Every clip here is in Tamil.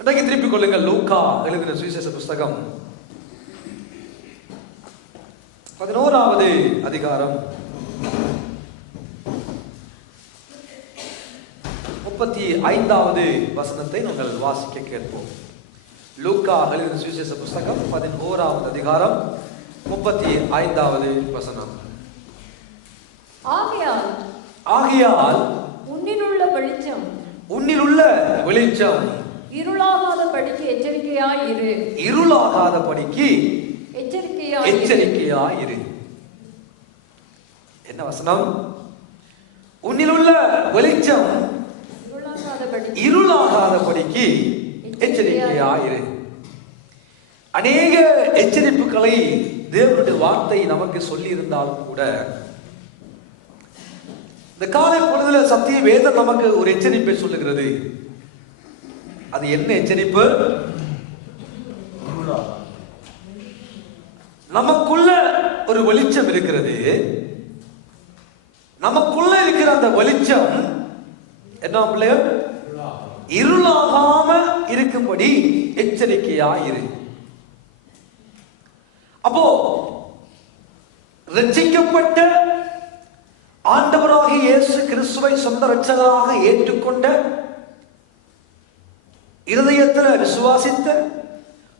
இன்றைக்கு திருப்பிக் கொள்ளுங்கள். லூக்கா எழுதின சுவிசேஷ புஸ்தகம் 11வது அதிகாரம் 35வது வசனத்தை நாங்கள் வாசிக்க கேட்போம். லூக்கா எழுதின சுவிசேஷ புஸ்தகம் 11வது அதிகாரம் 35வது வசனம். ஆகையால் உன்னிலுள்ள வெளிச்சம் இருளாகாதபடிக்கு எச்சரிக்கையாயிரு. இருளாகாதபடிக்கு எச்சரிக்கையாயிரு. என்ன வசனம்? உன்னிலுள்ள வெளிச்சம் இருளாகாதபடிக்கு எச்சரிக்கையாயிரு. அநேக எச்சரிப்புகளை தேவனுடைய வார்த்தை நமக்கு சொல்லி இருந்தாலும் கூட இந்த காலை பொழுதுல சத்திய வேதம் நமக்கு ஒரு எச்சரிப்பை சொல்லுகிறது. அது என்ன எச்சரிப்பு? நமக்குள்ள ஒரு வெளிச்சம் இருக்கிறது. நமக்குள்ள இருக்கிற அந்த வெளிச்சம் என்ன பிள்ளைகள்? இருளாகாம இருக்கும்படி எச்சரிக்கையாயிரு. அப்போ ரட்சிக்கப்பட்ட ஆண்டவராகிய இயேசு கிறிஸ்துவை சொந்த இரட்சகராக ஏற்றுக்கொண்ட, இருதயத்தில் விசுவாசித்த,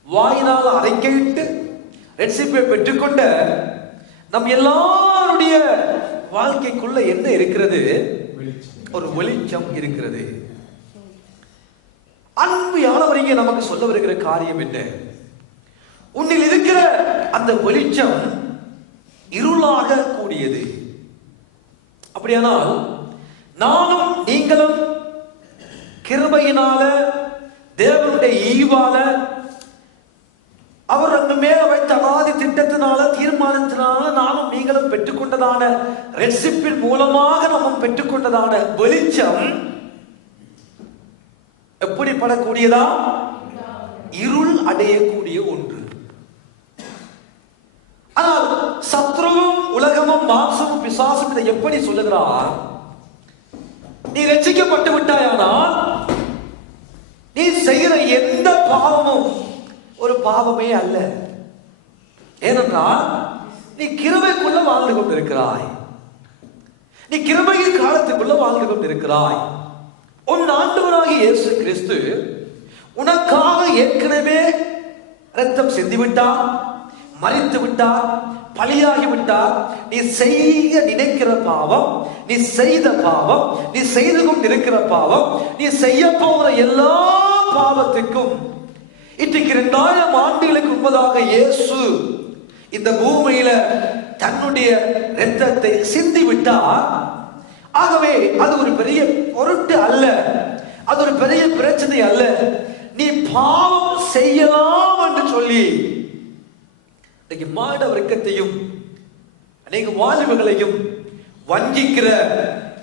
வாயினால் அறிக்கையிட்டு ரட்சிப்பை பெற்றுக்கொண்ட நம் எல்லாருடைய வாழ்க்கைக்குள்ள என்ன இருக்கிறது? ஒரு வெளிச்சம் இருக்கிறது. அன்பானவரே, நமக்கு சொல்ல வருகிற காரியம் என்ன? உன்னில் இருக்கிற அந்த வெளிச்சம் இருளாக கூடியது. அப்படியானால் நானும் நீங்களும் கிருபையினால, தேவனுடைய ஈவால, அவர் அங்கு மேல வைத்த அநாதி திட்டத்தினால, தீர்மானத்தினால நானும் நீங்களும் பெற்றுக்கொண்டதான ரட்சிப்பின் மூலமாக நாம் பெற்றுக்கொண்டதான வெளிச்சம் எப்படி படக்கூடியதா? இருள் அடையக்கூடிய ஒன்று. ஆனால் சத்ருவும் உலகமும் மாம்சமும் பிசாசும் இதை எப்படி சொல்லுகிறார்? நீ ரட்சிக்கப்பட்டு விட்டாயானால் நீ செய்கிற எந்த பாவமும் ஒரு பாவமே அல்ல. ஏனென்றால் நீ கிருபைக்குள்ள வாழ்ந்து கொண்டிருக்கிறாய். நீ கிருபையின் காலத்துக்குள்ள வாழ்ந்து கொண்டிருக்கிறாய். உன் ஆண்டவராகிய இயேசு கிறிஸ்து உனக்காக ஏற்கனவே இரத்தம் சிந்திவிட்டார், மரித்து விட்டார், பலியாகி விட்டார். நீ செய்ய நினைக்கிற பாவம், நீ செய்த பாவம், நீ செய்து கொண்டிருக்கிற பாவம், நீ செய்ய போகிற எல்லா பாவத்துக்கும் இன்றைக்கு 2000 ஆண்டுகளுக்கு முன்பதாக இயேசு இந்த பூமியில தன்னுடைய இரத்தத்தை சிந்தி விட்டார். ஆகவே அது ஒரு பெரிய பொருட்டு அல்ல, அது ஒரு பெரிய பிரச்சனை அல்ல. நீ பாவம் செய்யலாம் என்று சொல்லி இன்னைக்கு மாட வர்க்கத்தையும் அநேக வாலிபர்களையும் வஞ்சிக்கிற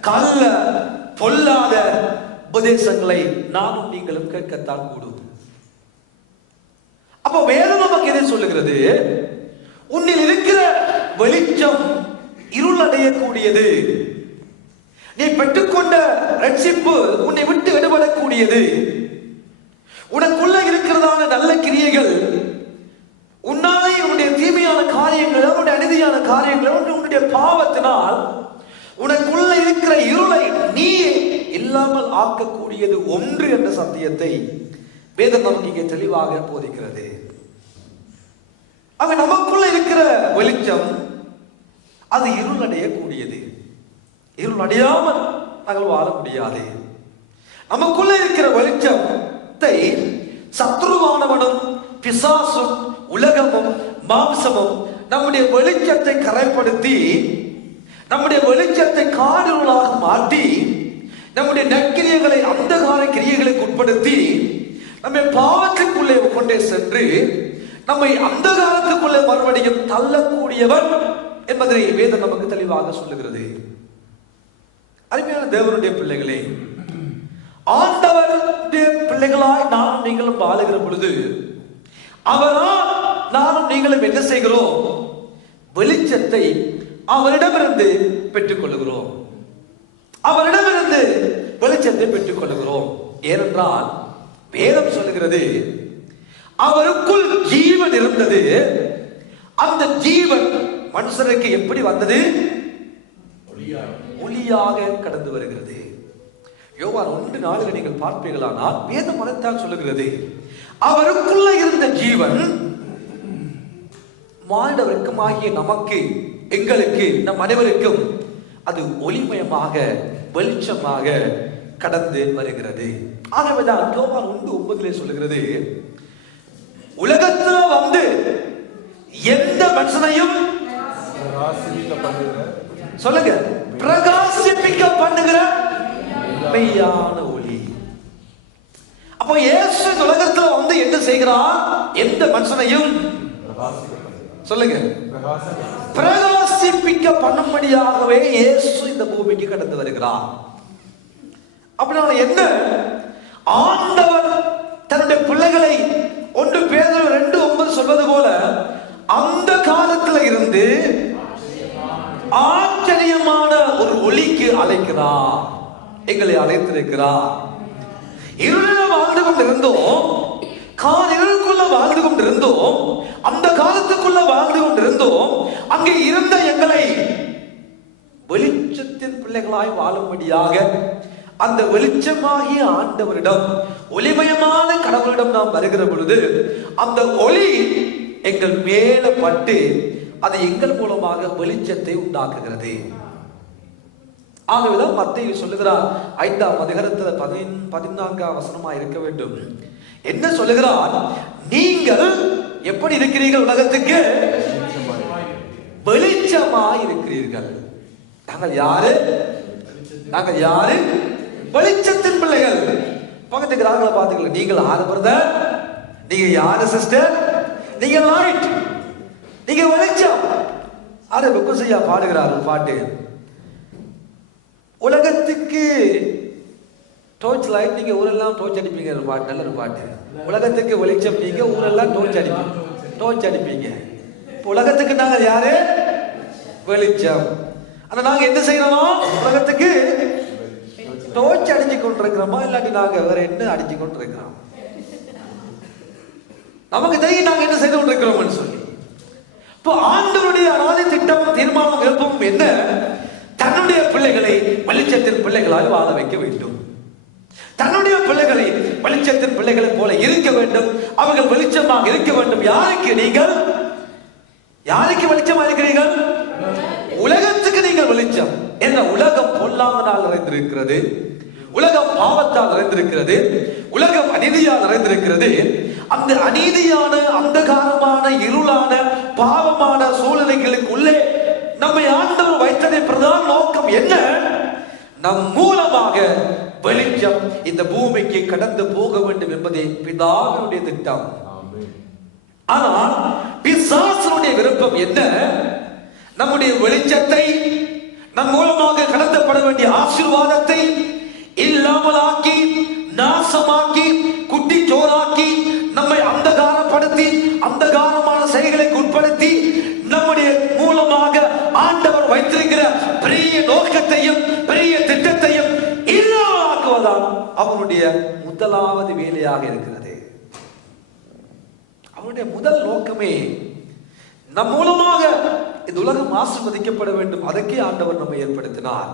கள்ள பொல்லாத உபதேசங்களை நானும் நீங்களும் கேட்கத்தான் கூடும். அப்ப வேதம் நமக்கு எதை சொல்லுகிறது? உன்னில் இருக்கிற வெளிச்சம் இருள் அடையக்கூடியது. நீ பெற்றுக்கொண்ட ரட்சிப்பு உன்னை விட்டு விடுபடக்கூடியது. உனக்குள்ள இருக்கிறதான நல்ல கிரியைகள் உன்னாலே உன்னுடைய தீமையான காரியங்கள், உன்னுடைய அநீதியான காரியங்கள், உன்னுடைய பாவத்தினால் உனக்குள்ள இருக்கிற இருளை நீ இல்லாமல் ஆக்கக்கூடியது ஒன்று என்ற சத்தியத்தை வேதம் நமக்கு இங்கே தெளிவாக போதிக்கிறது. ஆக நமக்குள்ள இருக்கிற வெளிச்சம் அது இருள் அடையக்கூடியது. இருள் அடையாமல் நாங்கள் வாழ முடியாது. நமக்குள்ள இருக்கிற வெளிச்சத்தை சத்ருவானவனும் பிசாசும் உலகமும் மாம்சமும் நம்முடைய வெளிச்சத்தை கரைப்படுத்தி, நம்முடைய வெளிச்சத்தை காரிருளாக மாற்றி, நம்முடைய நற்கிரியைகளை அந்தகார கிரியைகளுக்கு உட்படுத்தி நம்மை பாவத்திற்குள்ளே கொண்டே சென்று நம்மை அந்தகாரத்துக்குள்ளே மறுபடியும் தள்ளக்கூடியவன் என்பதை வேதம் நமக்கு தெளிவாக சொல்லுகிறது. அருமையான தேவனுடைய பிள்ளைகளே, ஆண்டவருடைய பிள்ளைகளாய் நானும் நீங்களும் வாழுகிற பொழுது அவரால் நானும் நீங்களும் என்ன செய்கிறோம்? வெளிச்சத்தை அவரிடமிருந்து பெற்றுக் கொள்ளுகிறோம். அவரிடமிருந்து வெளிச்சத்தை பெற்றுக் கொள்ளுகிறோம். ஏனென்றால் வேதம் சொல்லுகிறது, அவருக்குள் ஜீவன் இருந்தது, அந்த ஜீவன் மனுஷனுக்கு எப்படி வந்தது? ஒளியாக கடந்து வருகிறது. யோவான் 1:4 நீங்கள் பார்ப்பீர்களானால் வேதம் அதைத்தான் சொல்லுகிறது. அவருக்குள்ள இருந்த ஜீவன் மானிட வர்க்கமாகிய நமக்கு, எங்களுக்கு, நம் அனைவருக்கும் அது ஒளிமயமாக வெளிச்சமாக கடந்து வருகிறது. ஆகவேதான் யோவான் 1:9 சொல்லுகிறது, உலகத்துல வந்து எந்த மனுஷனையும் சொல்லுங்க, பிரகாசிப்பிக்க பண்ணுகிற மெய்யான ஒளி. அப்போ இயேசு உலகத்துல வந்து என்ன செய்கிறார்? எந்த மனுஷனையும் சொல்லுங்க, பிரகாசிப்பிக்க பண்ணும்படியாகவே இயேசு இந்த பூமிக்கு கடந்து வருகிறார். அப்படினால என்ன? ஆண்டவர் தன்னுடைய பிள்ளைகளை 1 பேதுரு 2:9 சொல்வது போல அந்த காலத்துல இருந்து ஆச்சரியமான ஒரு ஒளிக்கு அழைக்கிறார், எங்களை அழைத்திருக்கிறார். இருளில் வாழ்ந்து கொண்டிருந்தோம், இருளுக்குள்ள வாழ்ந்து கொண்டிருந்தோம், அந்த காலத்துக்குள்ள வாழ்ந்து கொண்டிருந்தோம். அங்கே இருந்த எங்களை வெளிச்சத்தின் பிள்ளைகளாய் வாழும்படியாக அந்த வெளிச்சமாகிய ஆண்டவரிடம், ஒளிமயமான கடவுளிடம் நாம் வருகிற பொழுது அந்த ஒளி எங்கள் மேல பட்டு அது எங்கள் மூலமாக வெளிச்சத்தை உண்டாக்குகிறது. ஆகவேதான் மத்தேயு சொல்லுகிறார் 5ஆம் அதிகாரத்துல 14ஆம் வசனமா இருக்க வேண்டும். என்ன சொல்லுகிறார்? நீங்கள் எப்படி இருக்கிறீர்கள்? உலகத்துக்கு வெளிச்சமாய் இருக்கிறீர்கள். நாங்கள் யாரு? நாங்கள் யாரு? வெளிச்சத்தின் பிள்ளைகள். பக்கத்துக்கு ராகல பாத்துக்கலாம், நீங்கள் யாரு பிரதர்? நீங்க யாரு சிஸ்டர்? நீங்க லைட், நீங்க வெளிச்சம். அரை புக்குசையா பாடுகிறார் பாட்டு, உலகத்துக்கு டோர்ச் லைட், நீங்க ஊரெல்லாம் டோர்ச் அடிப்பீங்க. பாட்டு நல்ல ஒரு பாட்டு. உலகத்துக்கு வெளிச்சம், நீங்க ஊரெல்லாம் டோர்ச் அடிப்பீங்க. உலகத்துக்கு நாங்கள் யாரு? வெளிச்சம். ஆனா நாங்க என்ன செய்யறோம்? உலகத்துக்கு டோர்ச் அடிச்சு கொண்டிருக்கிறோமா, இல்லாட்டி நாங்க வேற என்ன அடிச்சு கொண்டிருக்கிறோம்? நமக்கு தெரியும் நாங்க என்ன செய்து கொண்டிருக்கிறோம் சொல்லி. இப்போ ஆண்டவருடைய அனாதை திட்டம், தீர்மானம், விருப்பம் என்ன? தன்னுடைய பிள்ளைகளை வெளிச்சத்தின் பிள்ளைகளால் வாழ வைக்க வேண்டும். தன்னுடைய பிள்ளைகளை வெளிச்சத்தின் பிள்ளைகளை போல இருக்க வேண்டும். அவர்கள் வெளிச்சமாக இருக்க வேண்டும். யாருக்கு? நீங்கள் யாருக்கு வெளிச்சமா இருக்கிறீர்கள்? உலகத்துக்கு நீங்கள் வெளிச்சம். என்ற உலகம் பொல்லாங்கனால் நிறைந்திருக்கிறது, உலகம் பாவத்தால் நிறைந்திருக்கிறது, உலகம் அநீதியால் நிறைந்திருக்கிறது. அந்த அநீதியான, அந்தகாரமான, இருளான, பாவமான சூழ்நிலைகளுக்கு உள்ளே நம்மை ஆண்டவர் வைத்ததை பிரதான நோக்கம் என்ன? நம் மூலமாக வெளிச்சம் இந்த பூமிக்கு கடந்து போக வேண்டும் என்பதே பிதாவினுடைய திட்டம். ஆனால் பிசாசனுடைய விருப்பம் என்ன? நம்முடைய வெளிச்சத்தை, நம் மூலமாக கடத்தப்பட வேண்டிய ஆசீர்வாதத்தை இல்லாமலாக்கி, நாசமாக்கி, குட்டி சோறாக்கி, நம்மை அந்தகாரப்படுத்தி, அந்தகாரமான செயல்களுக்கு உட்படுத்தி, நம்முடைய மூலமாக ஆண்டவர் வைத்திருக்கிற பெரிய நோக்கத்தையும் பெரிய திட்டத்தையும் இல்லாமலாக்குவதான் அவனுடைய முதலாவது வேலையாக இருக்கிறது. அவனுடைய முதல் நோக்கமே நம் மூலமாக இந்த உலகம் ஆசீர்வதிக்கப்பட வேண்டும். அதற்கே ஆண்டவர் நம்மை ஏற்படுத்தினார்.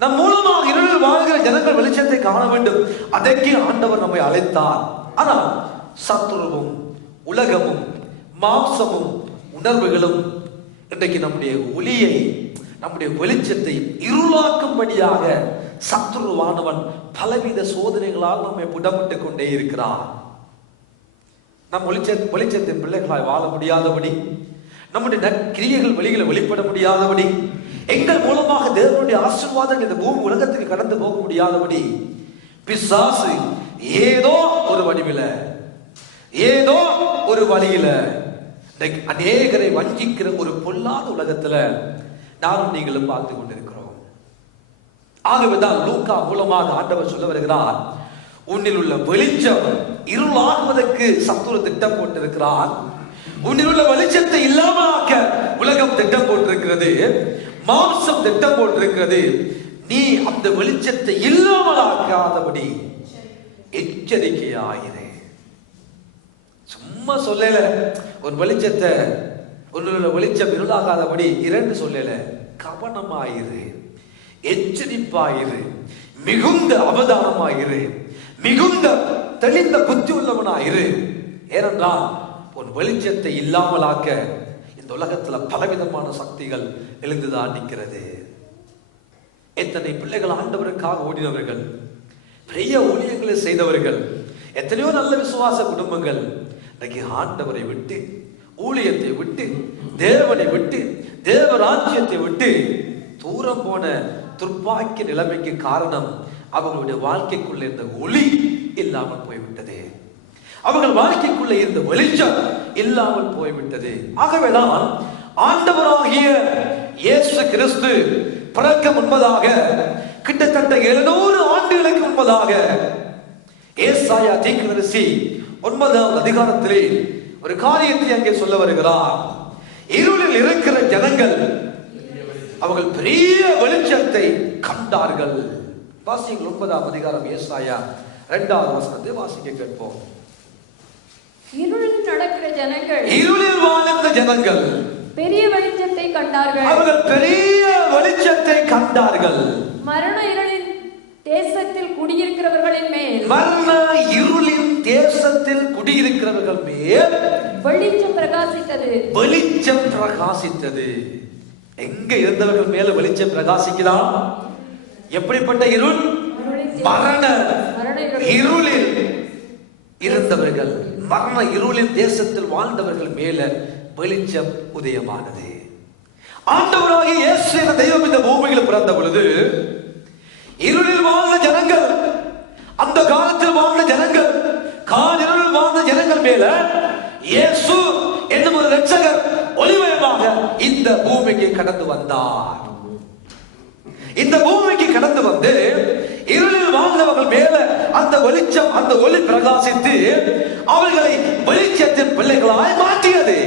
நம் மூலமாக இருளில் வாழ்கிற ஜனங்கள் வெளிச்சத்தை காண வேண்டும். அதற்கே ஆண்டவர் நம்மை அழைத்தார். ஆனால் சத்துருவும், உலகமும், மாம்சமும், உணர்வுகளும் இன்றைக்கு நம்முடைய ஒளியை, நம்முடைய வெளிச்சத்தை இருளாக்கும்படியாக சத்துருவானவன் பலவித சோதனைகளால் நம்மை புடமிட்டுக் கொண்டே இருக்கிறார். நம் வெளிச்சத்தின் பிள்ளைகளாய் வாழ முடியாதபடி, நம்முடைய நற்கிரியைகள் வெளியில வெளிப்பட முடியாதபடி, எங்கள் மூலமாக தேவனுடைய ஆசீர்வாதம் இந்த பூமி உலகத்துக்கு கடந்து போக முடியாதபடி பிசாசு ஏதோ ஒரு வடிவில, ஏதோ ஒரு வழியில அநேகரை வஞ்சிக்கிற ஒரு பொல்லாத உலகத்துல நானும் நீங்களும் பார்த்து கொண்டிருக்கிறோம். ஆகவேதான் லூக்கா மூலமாக ஆண்டவர் சொல்ல வருகிறார், உன்னில் உள்ள வெளிச்சம் இருளாகுவதற்கு சத்துரு திட்டம் போட்டிருக்கிறார். உன்னில் உள்ள வெளிச்சத்தை இல்லாமலாக்க உலகம் திட்டம் போட்டிருக்கிறது, மாம்சம் திட்டம் போட்டிருக்கிறது. நீ அந்த வெளிச்சத்தை இல்லாமலாக்காதபடி எச்சரிக்கையாயிரு. சும்மா சொல்லல ஒரு வெளிச்சத்தை, உன்னோட வெளிச்சம் இருளாகாதபடி இரண்டு சொல்லல, கவனமாயிரு, எச்சரிப்பாயிரு, மிகுந்த அவதானமாயிரு, மிகுந்த தெளிந்த புத்தி உள்ளவனாயிரு. ஏனென்றால் உன் வெளிச்சத்தை இல்லாமலாக்க இந்த உலகத்துல பலவிதமான சக்திகள் எழுந்துதான் நிற்கிறது. எத்தனை பிள்ளைகள் ஆண்டவருக்காக ஓடினவர்கள், பெரிய ஊழியங்களை செய்தவர்கள், எத்தனையோ நல்ல விசுவாச குடும்பங்கள் இன்னைக்கு ஆண்டவரை விட்டு, ஊழியத்தை விட்டு, தேவனை விட்டு, தேவ ராஜ்யத்தை விட்டு தூரம் போன துர்ப்பாக்கிய நிலைமைக்கு காரணம் அவர்களுடைய வாழ்க்கைக்குள்ள இருந்த ஒளி இல்லாமல் போய்விட்டது. அவர்கள் வாழ்க்கைக்குள்ள இருந்த வெளிச்சம் இல்லாமல் போய்விட்டது. ஆகவேதான் ஆண்டவராகிய இயேசு கிறிஸ்து பிறக்க முன்பதாக, கிட்டத்தட்ட 700 ஆண்டுகளுக்கு முன்பதாக, ஏசாயா தீர்க்கதரிசி 9ஆம் அதிகாரத்திலே ஒரு காரியத்தை அங்கே சொல்ல வருகிறார். இருளில் இருக்கிற ஜனங்கள் அவர்கள் பெரிய வெளிச்சத்தை கண்டார்கள். வாசிங்கள் 9ஆம் அதிகாரம் ஏசாயா 2வது வசனத்தை வாசிக்க கேட்போம். இருளில் நடக்கிற ஜனங்கள், இருளில் வாழ்ந்த ஜனங்கள் பெரிய வெளிச்சத்தை கண்டார்கள். அவர்கள் பெரிய வெளிச்சத்தை கண்டார்கள். மரண இருளின் தேசத்தில் குடியிருக்கிறவர்களின் மேல், மரண இருளின் தேசத்தில் குடியிருக்கிறவர்கள் மேல் வெளிச்சம் பிரகாசித்தது. வெளிச்சம் பிரகாசித்தது. எங்க இருந்தவர்கள் மேல வெளிச்சம் பிரகாசிக்கலாம்? எப்படிப்பட்ட இருள்? மரண இருளில் இருந்தவர்கள், மரண இருளின் தேசத்தில் வாழ்ந்தவர்கள் மேல வெளிச்சம் உதயமானது. ஆண்டவராகிய இயேசு என்ற தெய்வம் இந்த பூமியில் பிறந்த பொழுது இருளில் வாழ்ந்த ஜனங்கள், அந்த காலத்தில் வாழ்ந்த ஜனங்கள், காரிருளில் வாழ்ந்த ஜனங்கள் மேல இயேசு என்னும் ஒரு இரட்சகர் ஒளிமயமாக இந்த பூமிக்கு கடந்து வந்தார். இந்த பூமிக்கு கடந்து வந்து இருளில் வாழ்ந்தவர்கள் மேல அந்த வெளிச்சம், அந்த ஒளி பிரகாசித்து அவர்களை வெளிச்சத்தின் பிள்ளைகளாய் மாற்றியது.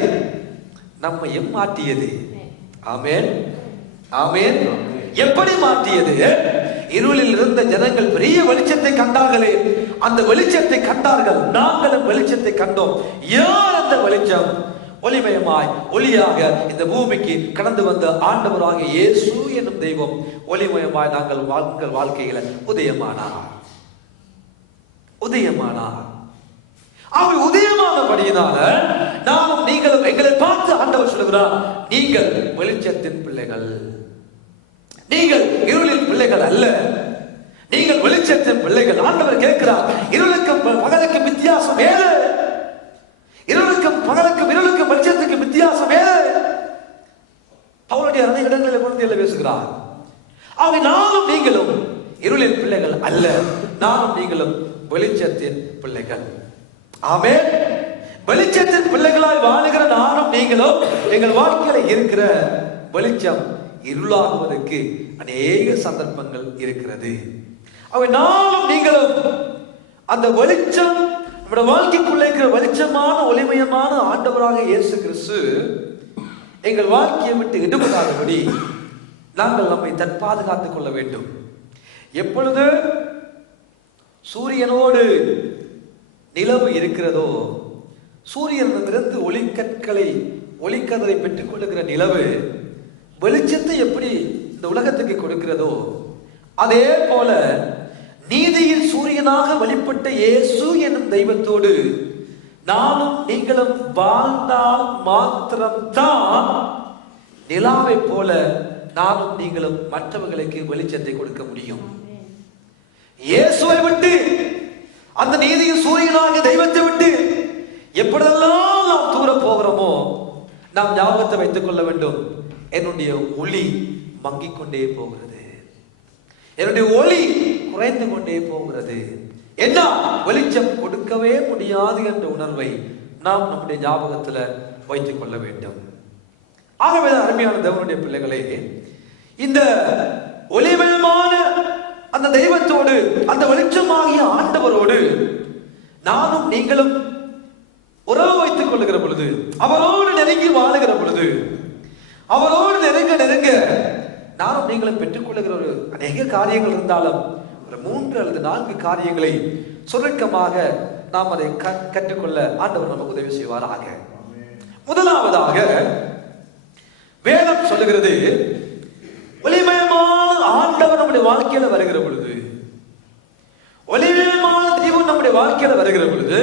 நம்மையும் மாற்றியது. ஆமென், ஆமென். எப்படி மாற்றியது? இருளில் இருந்த ஜனங்கள் பெரிய வெளிச்சத்தை கண்டார்களே, அந்த வெளிச்சத்தை கண்டார்கள். நாங்களும் வெளிச்சத்தை கண்டோம். யார் அந்த வெளிச்சம்? ஒளிமயமாய் ஒளியாக இந்த பூமிக்கு கடந்து வந்த ஆண்டவராக இயேசு என்னும் தெய்வம் ஒளிமயமாய் நாங்கள் வாழ்க்கையில உதயமானார். அவர் உதயமானபடியினால நாமும் நீங்களும் எங்களை பார்த்து ஆண்டவர் சொல்லுகிறார், நீங்கள் வெளிச்சத்தின் பிள்ளைகள், நீங்கள் இருளின் பிள்ளைகள் அல்ல, நீங்கள் வெளிச்சத்தின் பிள்ளைகள். ஆண்டவர் கேட்கிறார், இருளுக்கும் பகலுக்கும் வித்தியாசம் ஏது? இருளுக்கும் பகலுக்கும், இருளுக்கும் வெளிச்சத்துக்கு வித்தியாசம் ஏது? அவருடைய அனைத்து இடங்களில் குழந்தைகளை பேசுகிறார். ஆக நானும் நீங்களும் இருளின் பிள்ளைகள் அல்ல, நானும் நீங்களும் வெளிச்சத்தின் பிள்ளைகள். ஆமென். வெளிச்சத்தின் பிள்ளைகளாய் வாழுகிற நானும் நீங்களும் எங்கள் வாழ்க்கையில இருக்கிற வெளிச்சம் இருளாகுவதற்கு அநேக சந்தர்ப்பங்கள் இருக்கிறது. அவை நானும் நீங்களும் அந்த வெளிச்சம், நம்முடைய வாழ்க்கைக்குள்ள இருக்கிற வெளிச்சமான ஒளிமயமான ஆண்டவராக இயேசு கிறிஸ்து எங்கள் வாழ்க்கையை விட்டு எடுபடாதபடி நாங்கள் நம்மை தற்பாதுகாத்துக் கொள்ள வேண்டும். எப்பொழுது சூரியனோடு நிலவு இருக்கிறதோ, சூரியனிடமிருந்து ஒளிக்கதிரை பெற்றுக் கொள்ளுகிற நிலவு வெளிச்சத்தை எப்படி இந்த உலகத்துக்கு கொடுக்கிறதோ, அதே போல நீதியில் சூரியனாக வெளிப்பட்ட இயேசு என்னும் தெய்வத்தோடு நானும் நீங்களும் வாழ்ந்தால் மாத்திரம்தான் நிலாவை போல நானும் நீங்களும் மற்றவர்களுக்கு வெளிச்சத்தை கொடுக்க முடியும். இயேசுவை விட்டு, அந்த நீதியின் சூரியனாக தெய்வத்தை விட்டு எப்படியெல்லாம் நாம் தூர போகிறோமோ, நாம் ஞாபகத்தை வைத்துக் கொள்ள வேண்டும், என்னுடைய ஒளி மங்கிக் கொண்டே போகிறது, என்னுடைய ஒளி குறைந்து கொண்டே போகிறது. என்ன? வெளிச்சம் கொடுக்கவே முடியாது என்ற உணர்வை நாம் நம்முடைய ஞாபகத்துல வைத்துக் கொள்ள வேண்டும். ஆகவே அருமையான தேவனுடைய பிள்ளைகளே, இந்த ஒளிமயமான அந்த தெய்வத்தோடு, அந்த வெளிச்சமாகிய ஆண்டவரோடு நானும் நீங்களும் உறவு வைத்துக் கொள்ளுகிற பொழுது, அவரோடு நெருங்கி வாழுகிற பொழுது, அவரோடு நெருங்க நானும் நீங்களும் பெற்றுக்கொள்ளுகிற ஒரு அநேக காரியங்கள் இருந்தாலும் 3 அல்லது 4 காரியங்களை சுருக்கமாக நாம் அதை கற்றுக்கொள்ள ஆண்டவர் நமக்கு உதவி செய்வாராக. முதலாவதாக வேதம் சொல்லுகிறது, ஒளிமயமான ஆண்டவர் நம்முடைய வாழ்க்கையில வருகிற பொழுது, ஒளிமயமான தெய்வம் நம்முடைய வாழ்க்கையில வருகிற பொழுது,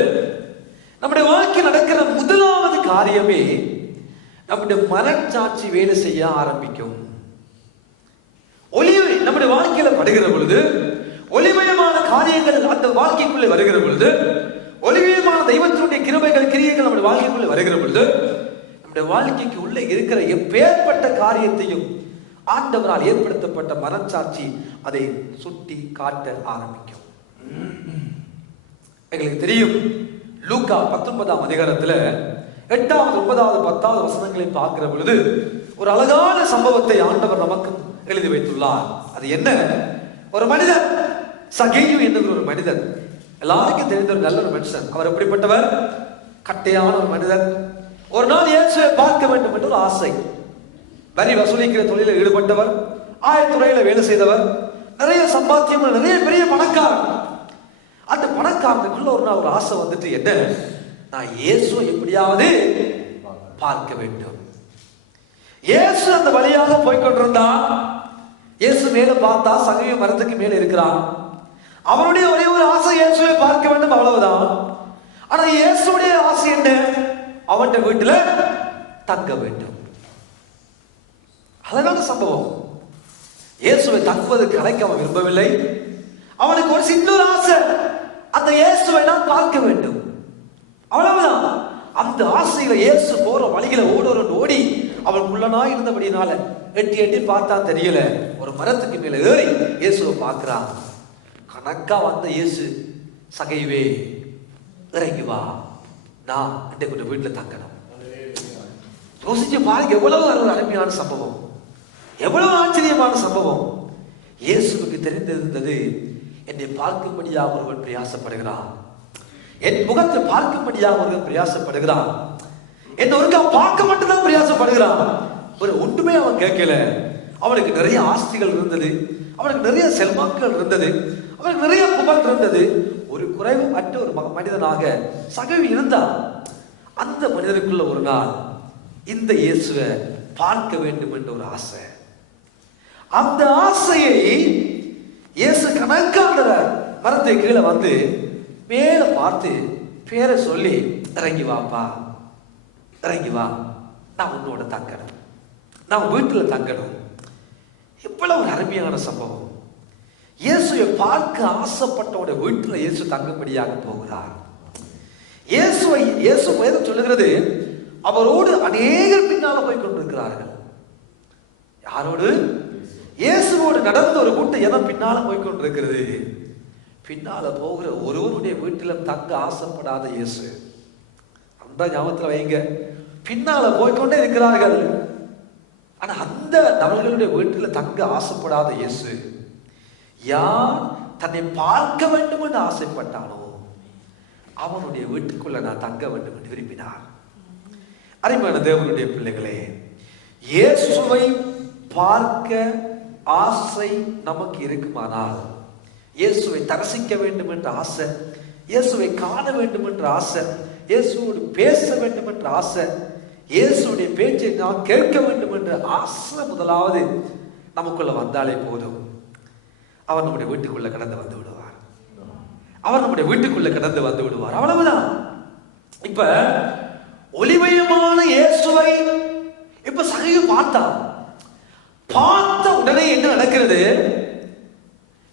நம்முடைய வாழ்க்கை நடக்கிற முதலாவது காரியமே நம்முடைய மனச்சாட்சி வேலை செய்ய ஆரம்பிக்கும். ஒளி நம்முடைய வாழ்க்கையில வருகிற பொழுது, ஒளிமயமான காரியங்கள் அந்த வாழ்க்கைக்குள்ளே வருகிற பொழுது, ஒளிமயமான தெய்வத்தினுடைய கிருபைகள் கிரியைகள் நம்முடைய வாழ்க்கைக்குள்ளே வருகிற பொழுது, நம்முடைய வாழ்க்கைக்கு உள்ளே இருக்கிற எப்பேற்பட்ட காரியத்தையும் ஆண்டவரால் ஏற்படுத்தப்பட்ட மனச்சாட்சி அதை சுட்டி காட்ட ஆரம்பிக்கும். எங்களுக்கு தெரியும், லூக்கா 19ஆம் அதிகாரத்துல 8வது 9வது 10வது வசனங்களை பார்க்கிற பொழுது ஒரு அழகான சம்பவத்தை ஆண்டவர் நமக்கு எழுதி வைத்துள்ளார். அது என்ன? ஒரு மனிதர், சகேயு என்கிற ஒரு மனிதர், எல்லாருக்கும் தெரிந்த ஒரு நல்ல ஒரு மனுஷன். அவர் எப்படிப்பட்டவர்? கட்டையான ஒரு மனிதர். ஒரு நாள் இயேசுவை பார்க்க வேண்டும் என்று ஒரு ஆசை. வரி வசூலிக்கிற தொழிலில் ஈடுபட்டவர், ஆயத்துறையில வேலை செய்தவர், நிறைய சம்பாத்தியம், நிறைய பெரிய பணக்காரர். அந்த பணக்காரனுக்குள்ள ஒரு நாள் ஒரு ஆசை வந்துட்டு, என்ன, நான் இயேசுவை எப்படியாவது பார்க்க வேண்டும். இயேசு அந்த வழியாக போய்கொண்டிருந்தா, இயேசு மேல பார்த்தா சகேயு மரத்துக்கு மேல இருக்கிறான். அவருடைய ஒரே ஒரு ஆசை இயேசுவை பார்க்க வேண்டும், அவ்வளவுதான். ஆனா இயேசுடைய ஆசை என்ன? அவன் வீட்டுல தங்க வேண்டும். அழகான சம்பவம். இயேசுவை தங்குவதற்கு அழைக்க அவன் விரும்பவில்லை. அவனுக்கு ஒரு சின்ன ஆசை, அந்த இயேசுவை நான் பார்க்க வேண்டும், அவ்வளவுதான். அந்த ஆசையில இயேசு போற வழியில ஓடி அவனுக்குள்ளனா இருந்தபடினால எட்டி பார்த்தா தெரியல, ஒரு மரத்துக்கு மேல ஏறி இயேசுவை பார்க்கிறான். கணக்கா வந்த இயேசு, சகைவே இறங்கி வா, நான் கொஞ்சம் வீட்டுல தங்கணும். யோசிச்சு பாருங்க, எவ்வளவு ஒரு அருமையான சம்பவம், எவ்வளவு ஆச்சரியமான சம்பவம். இயேசுவுக்கு தெரிந்திருந்தது, என்னை பார்க்கும்படியாக ஒருவன் பிரயாசப்படுகிறான், என் முகத்தை பார்க்கும்படியாக ஒருவன் பிரயாசப்படுகிறான், என்ன ஒருக்கா பார்க்க மட்டும்தான் பிரயாசப்படுகிறான். ஒரு ஒன்றுமே அவன் கேட்கல. அவனுக்கு நிறைய ஆஸ்திகள் இருந்தது, அவனுக்கு நிறைய செல்வாக்குகள் இருந்தது, அவனுக்கு நிறைய புகழ் இருந்தது. ஒரு குறைவு அற்ற ஒரு மனிதனாக சகவி இருந்தான். அந்த மனிதனுக்குள்ள ஒரு நாள் இந்த இயேசுவை பார்க்க வேண்டும் என்ற ஒரு ஆசை. அந்த ஆசையை இயேசு கணக்கான மரத்தை கீழே வந்து மேல பார்த்து பேரை சொல்லி, இறங்கி வாப்பா, இறங்கி வா, நான் உன்னோட தங்கணும், நான் வீட்டுல தங்கணும். இவ்வளவு ஒரு அருமையான சம்பவம். இயேசுவை பார்க்க ஆசைப்பட்டோட வீட்டுல இயேசு தங்கும்படியாக போகிறார். இயேசு வேதம் சொல்லுகிறது, அவரோடு அநேகர் பின்னால போய் கொண்டிருக்கிறார்கள். யாரோடு? இயேசுவோடு நடந்த ஒரு கூட்டம் என பின்னால போய் கொண்டிருக்கிறது. பின்னால போகிற ஒருவருடைய வீட்டில தங்க ஆசைப்படாத இயேசு, அந்த ஞாபகத்துல வைங்க, பின்னால போய்கொண்டே இருக்கிறார்கள். ஆனா அந்த நபர்களுடைய வீட்டில் தங்க ஆசைப்படாத இயேசு, யார் தன்னை பார்க்க வேண்டும் என்று ஆசைப்பட்டானோ அவனுடைய வீட்டுக்குள்ள நான் தங்க வேண்டும் என்று விரும்பினார். அருமையான தேவனுடைய பிள்ளைகளே, இயேசுவை பார்க்க ஆசை நமக்கு இருக்குமானால், இயேசுவை தரிசிக்க வேண்டும் என்ற ஆசை, இயேசுவை காண வேண்டும் என்ற ஆசை, இயேசுவோடு பேச வேண்டும் என்ற ஆசை, இயேசுடைய பேச்சை நாம் கேட்க வேண்டும் என்ற ஆசை முதலாவது நமக்குள்ள வந்தாலே போதும், அவர் நம்முடைய வீட்டுக்குள்ள கடந்து வந்து விடுவார். அவர் நம்முடைய வீட்டுக்குள்ள கடந்து வந்து விடுவார். அவ்வளவுதான். இப்ப ஒளிமயமான இயேசுவை இப்ப சகையு பார்த்தான். பார்த்த உடனே என்ன நடக்கிறது?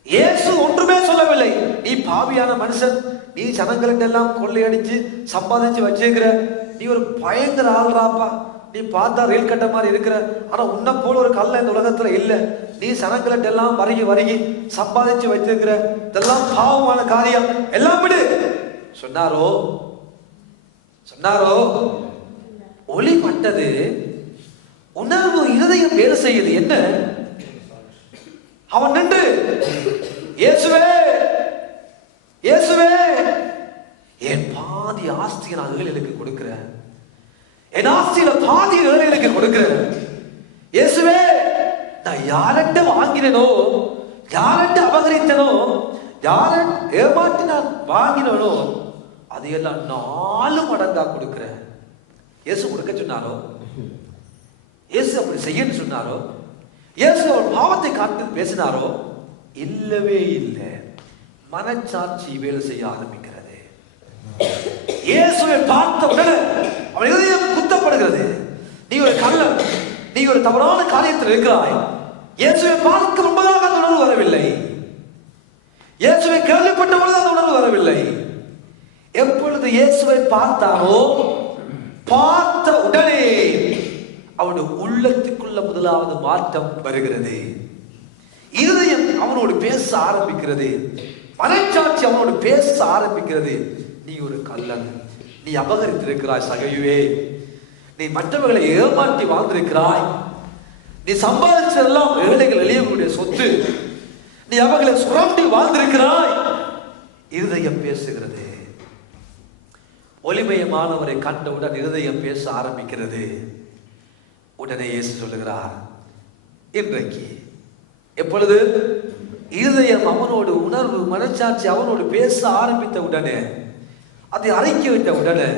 இயேசு ஒன்றுமே சொல்லவில்லை. நீ பாவியான மனுஷன், நீ ஜனங்கள்ட்ட எல்லாம் கொள்ளையடிச்சு சம்பாதிச்சு வச்சிருக்கிற, நீ ஒரு பயங்கர ஆள்றாப்பா, நீ பார்த்தா ரயில் கட்ட மாதிரி இருக்கிற, ஆனா உன்னை போல ஒரு கல்ல இந்த உலகத்துல இல்ல, நீ ஜனங்கள்ட்ட எல்லாம் வருகி சம்பாதிச்சு வச்சிருக்கிற, இதெல்லாம் பாவமான காரியம், எல்லாம் விடு சொன்னாரோ? ஒளி பட்டது, உணர்வு இருதயம் வேலை செய்யுது. என்ன? அவன் நின்று, இயேசுவே இயேசுவே, என் பாதி ஆஸ்தியை நான் ஏழைகளுக்கு கொடுக்கிறேன், என் ஆஸ்தியில பாதி ஏழைகளுக்கு கொடுக்கிறேன். இயேசுவே, நான் யார்கிட்ட வாங்கினோ, யார்கிட்ட அபகரித்தனோ, யாரை ஏமாற்றி நான் வாங்கினோ அதையெல்லாம் 4 மடங்கா கொடுக்கிறேன். இயேசு கொடுக்க சொன்னாரோ? இயேசு அப்படி செய்யன்னு சொன்னாரோ? இயேசு அவர் பாவத்தை காத்து பேசினாரோ? இல்லவே இல்லை. மனச்சாட்சி வேலை செய்ய ஆரம்பிக்கிறது. இயேசுவை பார்த்த உடனே அவன் இதயம் குத்தப்படுகிறது. நீ ஒரு கள்ளன், நீ ஒரு தவறான காரியத்தில் இருக்கிறாய். இயேசுவை பார்க்க ரொம்பதாக அந்த உணர்வு வரவில்லை. இயேசுவை கேள்விப்பட்ட பொழுது அந்த உணர்வு வரவில்லை. எப்பொழுது இயேசுவை பார்த்தாரோ, பார்த்த உடனே அவனுடைய உள்ளத்துக்குள்ள முதலாவது மாற்றம் வருகிறது. இருதயம் அவனோடு பேச ஆரம்பிக்கிறது. மனச்சாட்சி அவனோடு பேச ஆரம்பிக்கிறது. நீ ஒரு கள்ளன், நீ அபகரித்திருக்கிறாய் சகையுவே, நீ மற்றவர்களை ஏமாற்றி வாழ்ந்திருக்கிறாய், நீ சம்பாதிச்சதெல்லாம் ஏழைகள் எளியவர்களுடைய சொத்து, நீ அவர்களை சுரண்டி வாழ்ந்திருக்கிறாய். இருதயம் பேசுகிறது. ஒளிமயமானவரை கண்டவுடன் இருதயம் பேச ஆரம்பிக்கிறது. உடனே இயேசு சொல்லுகிறார், இன்றைக்கு எப்பொழுது இருதயம் அவனோடு உணர்வு மனச்சாட்சி அவனோடு பேச ஆரம்பித்த உடனே, அதை அரைக்கி விட்ட உடனே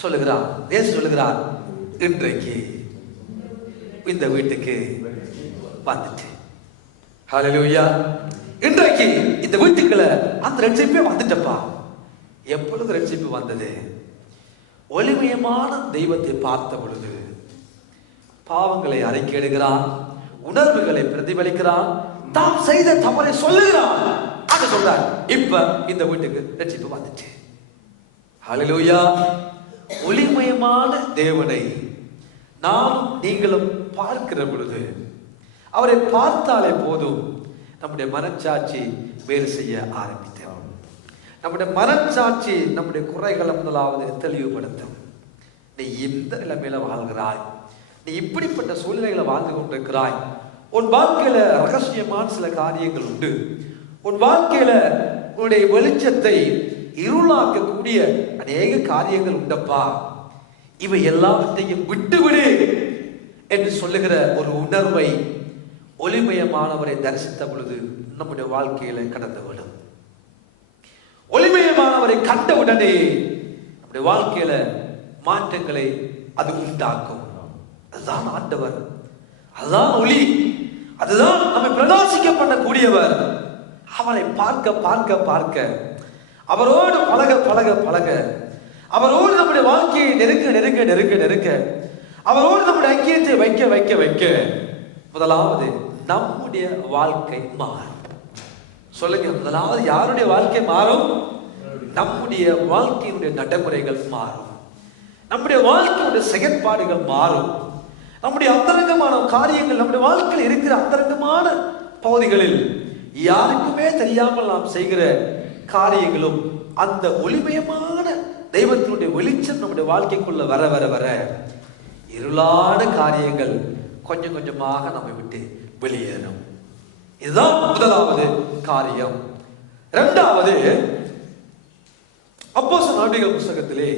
சொல்லுகிறார், இயேசு சொல்லுகிறார், இன்றைக்கு இந்த வீட்டுக்கு வந்துட்டு. ஹல்லேலூயா. இன்றைக்கு இந்த வீட்டுக்குள்ள அந்த ரட்சிப்பே வந்துட்டப்பா. எப்பொழுது ரட்சிப்பு வந்தது? ஒளிமயமான தெய்வத்தை பார்த்த பொழுது. பாவங்களை அறிக்கையிடுகிறான், உணர்வுகளை பிரதிபலிக்கிறான், தாம் செய்த தவறை சொல்லுகிறான். அங்க சொல்றார், இப்ப இந்த வீட்டுக்கு ரட்சிப்பு வந்துச்சு. ஹல்லேலூயா. ஒளிமயமான தேவனை நானும் நீங்களும் பார்க்கிற பொழுது, அவரை பார்த்தாலே போதும் நம்முடைய மனச்சாட்சி வேலை செய்ய ஆரம்பித்தோம். நம்முடைய மனச்சாட்சி நம்முடைய குறைகளை முதலாவது தெளிவுபடுத்தும். நீ இந்த நிலைமையில வாழ்கிறாய், நீ இப்படிப்பட்ட சூழ்நிலைகளை வாழ்ந்து கொண்டிருக்கிறாய், உன் வாழ்க்கையில ரகசியமான சில காரியங்கள் உண்டு, உன் வாழ்க்கையில உன்னுடைய வெளிச்சத்தை இருளாக்கக்கூடிய அநேக காரியங்கள் உண்டப்பா, இவை எல்லாவற்றையும் விட்டுவிடு என்று சொல்லுகிற ஒரு உணர்வை ஒளிமயமானவரை தரிசித்த பொழுது நம்முடைய வாழ்க்கையில கடந்து விடும். ஒளிமயமானவரை கண்டவுடனே நம்முடைய வாழ்க்கையில மாற்றங்களை அது உண்டாக்கும். அதுதான் ஆண்டவர், அதுதான் ஒளி, அதுதான் நம்மை பிரகாசிக்க பண்ணக்கூடியவர். அவரை பார்க்க பார்க்க பார்க்க, அவரோடு பழக பழக பழக, அவரோடு நம்முடைய வாழ்க்கையை நெருக்க நெருக்க நெருக்க நெருக்க, அவரோடு நம்முடைய ஐக்கியத்தை வைக்க வைக்க வைக்க, முதலாவது நம்முடைய வாழ்க்கை மாறும். சொல்லுங்க, முதலாவது யாருடைய வாழ்க்கை மாறும்? நம்முடைய வாழ்க்கையினுடைய நடைமுறைகள் மாறும், நம்முடைய வாழ்க்கையுடைய செயற்பாடுகள் மாறும், நம்முடைய அந்தரங்கமான காரியங்கள், நம்முடைய வாழ்க்கையில் இருக்கிற அந்தரங்கமான பகுதிகளில் யாருக்குமே தெரியாமல் நாம் செய்கிற காரியங்களும் அந்த ஒளிமயமான தெய்வத்தினுடைய வெளிச்சம் நம்முடைய வாழ்க்கைக்குள்ள வர வர வர இருளான காரியங்கள் கொஞ்சம் கொஞ்சமாக நம்மை விட்டு வெளியேறும். இதுதான் முதலாவது காரியம். இரண்டாவது, அப்போஸ்தலர் நடவடிக்கைகள் புத்தகத்திலே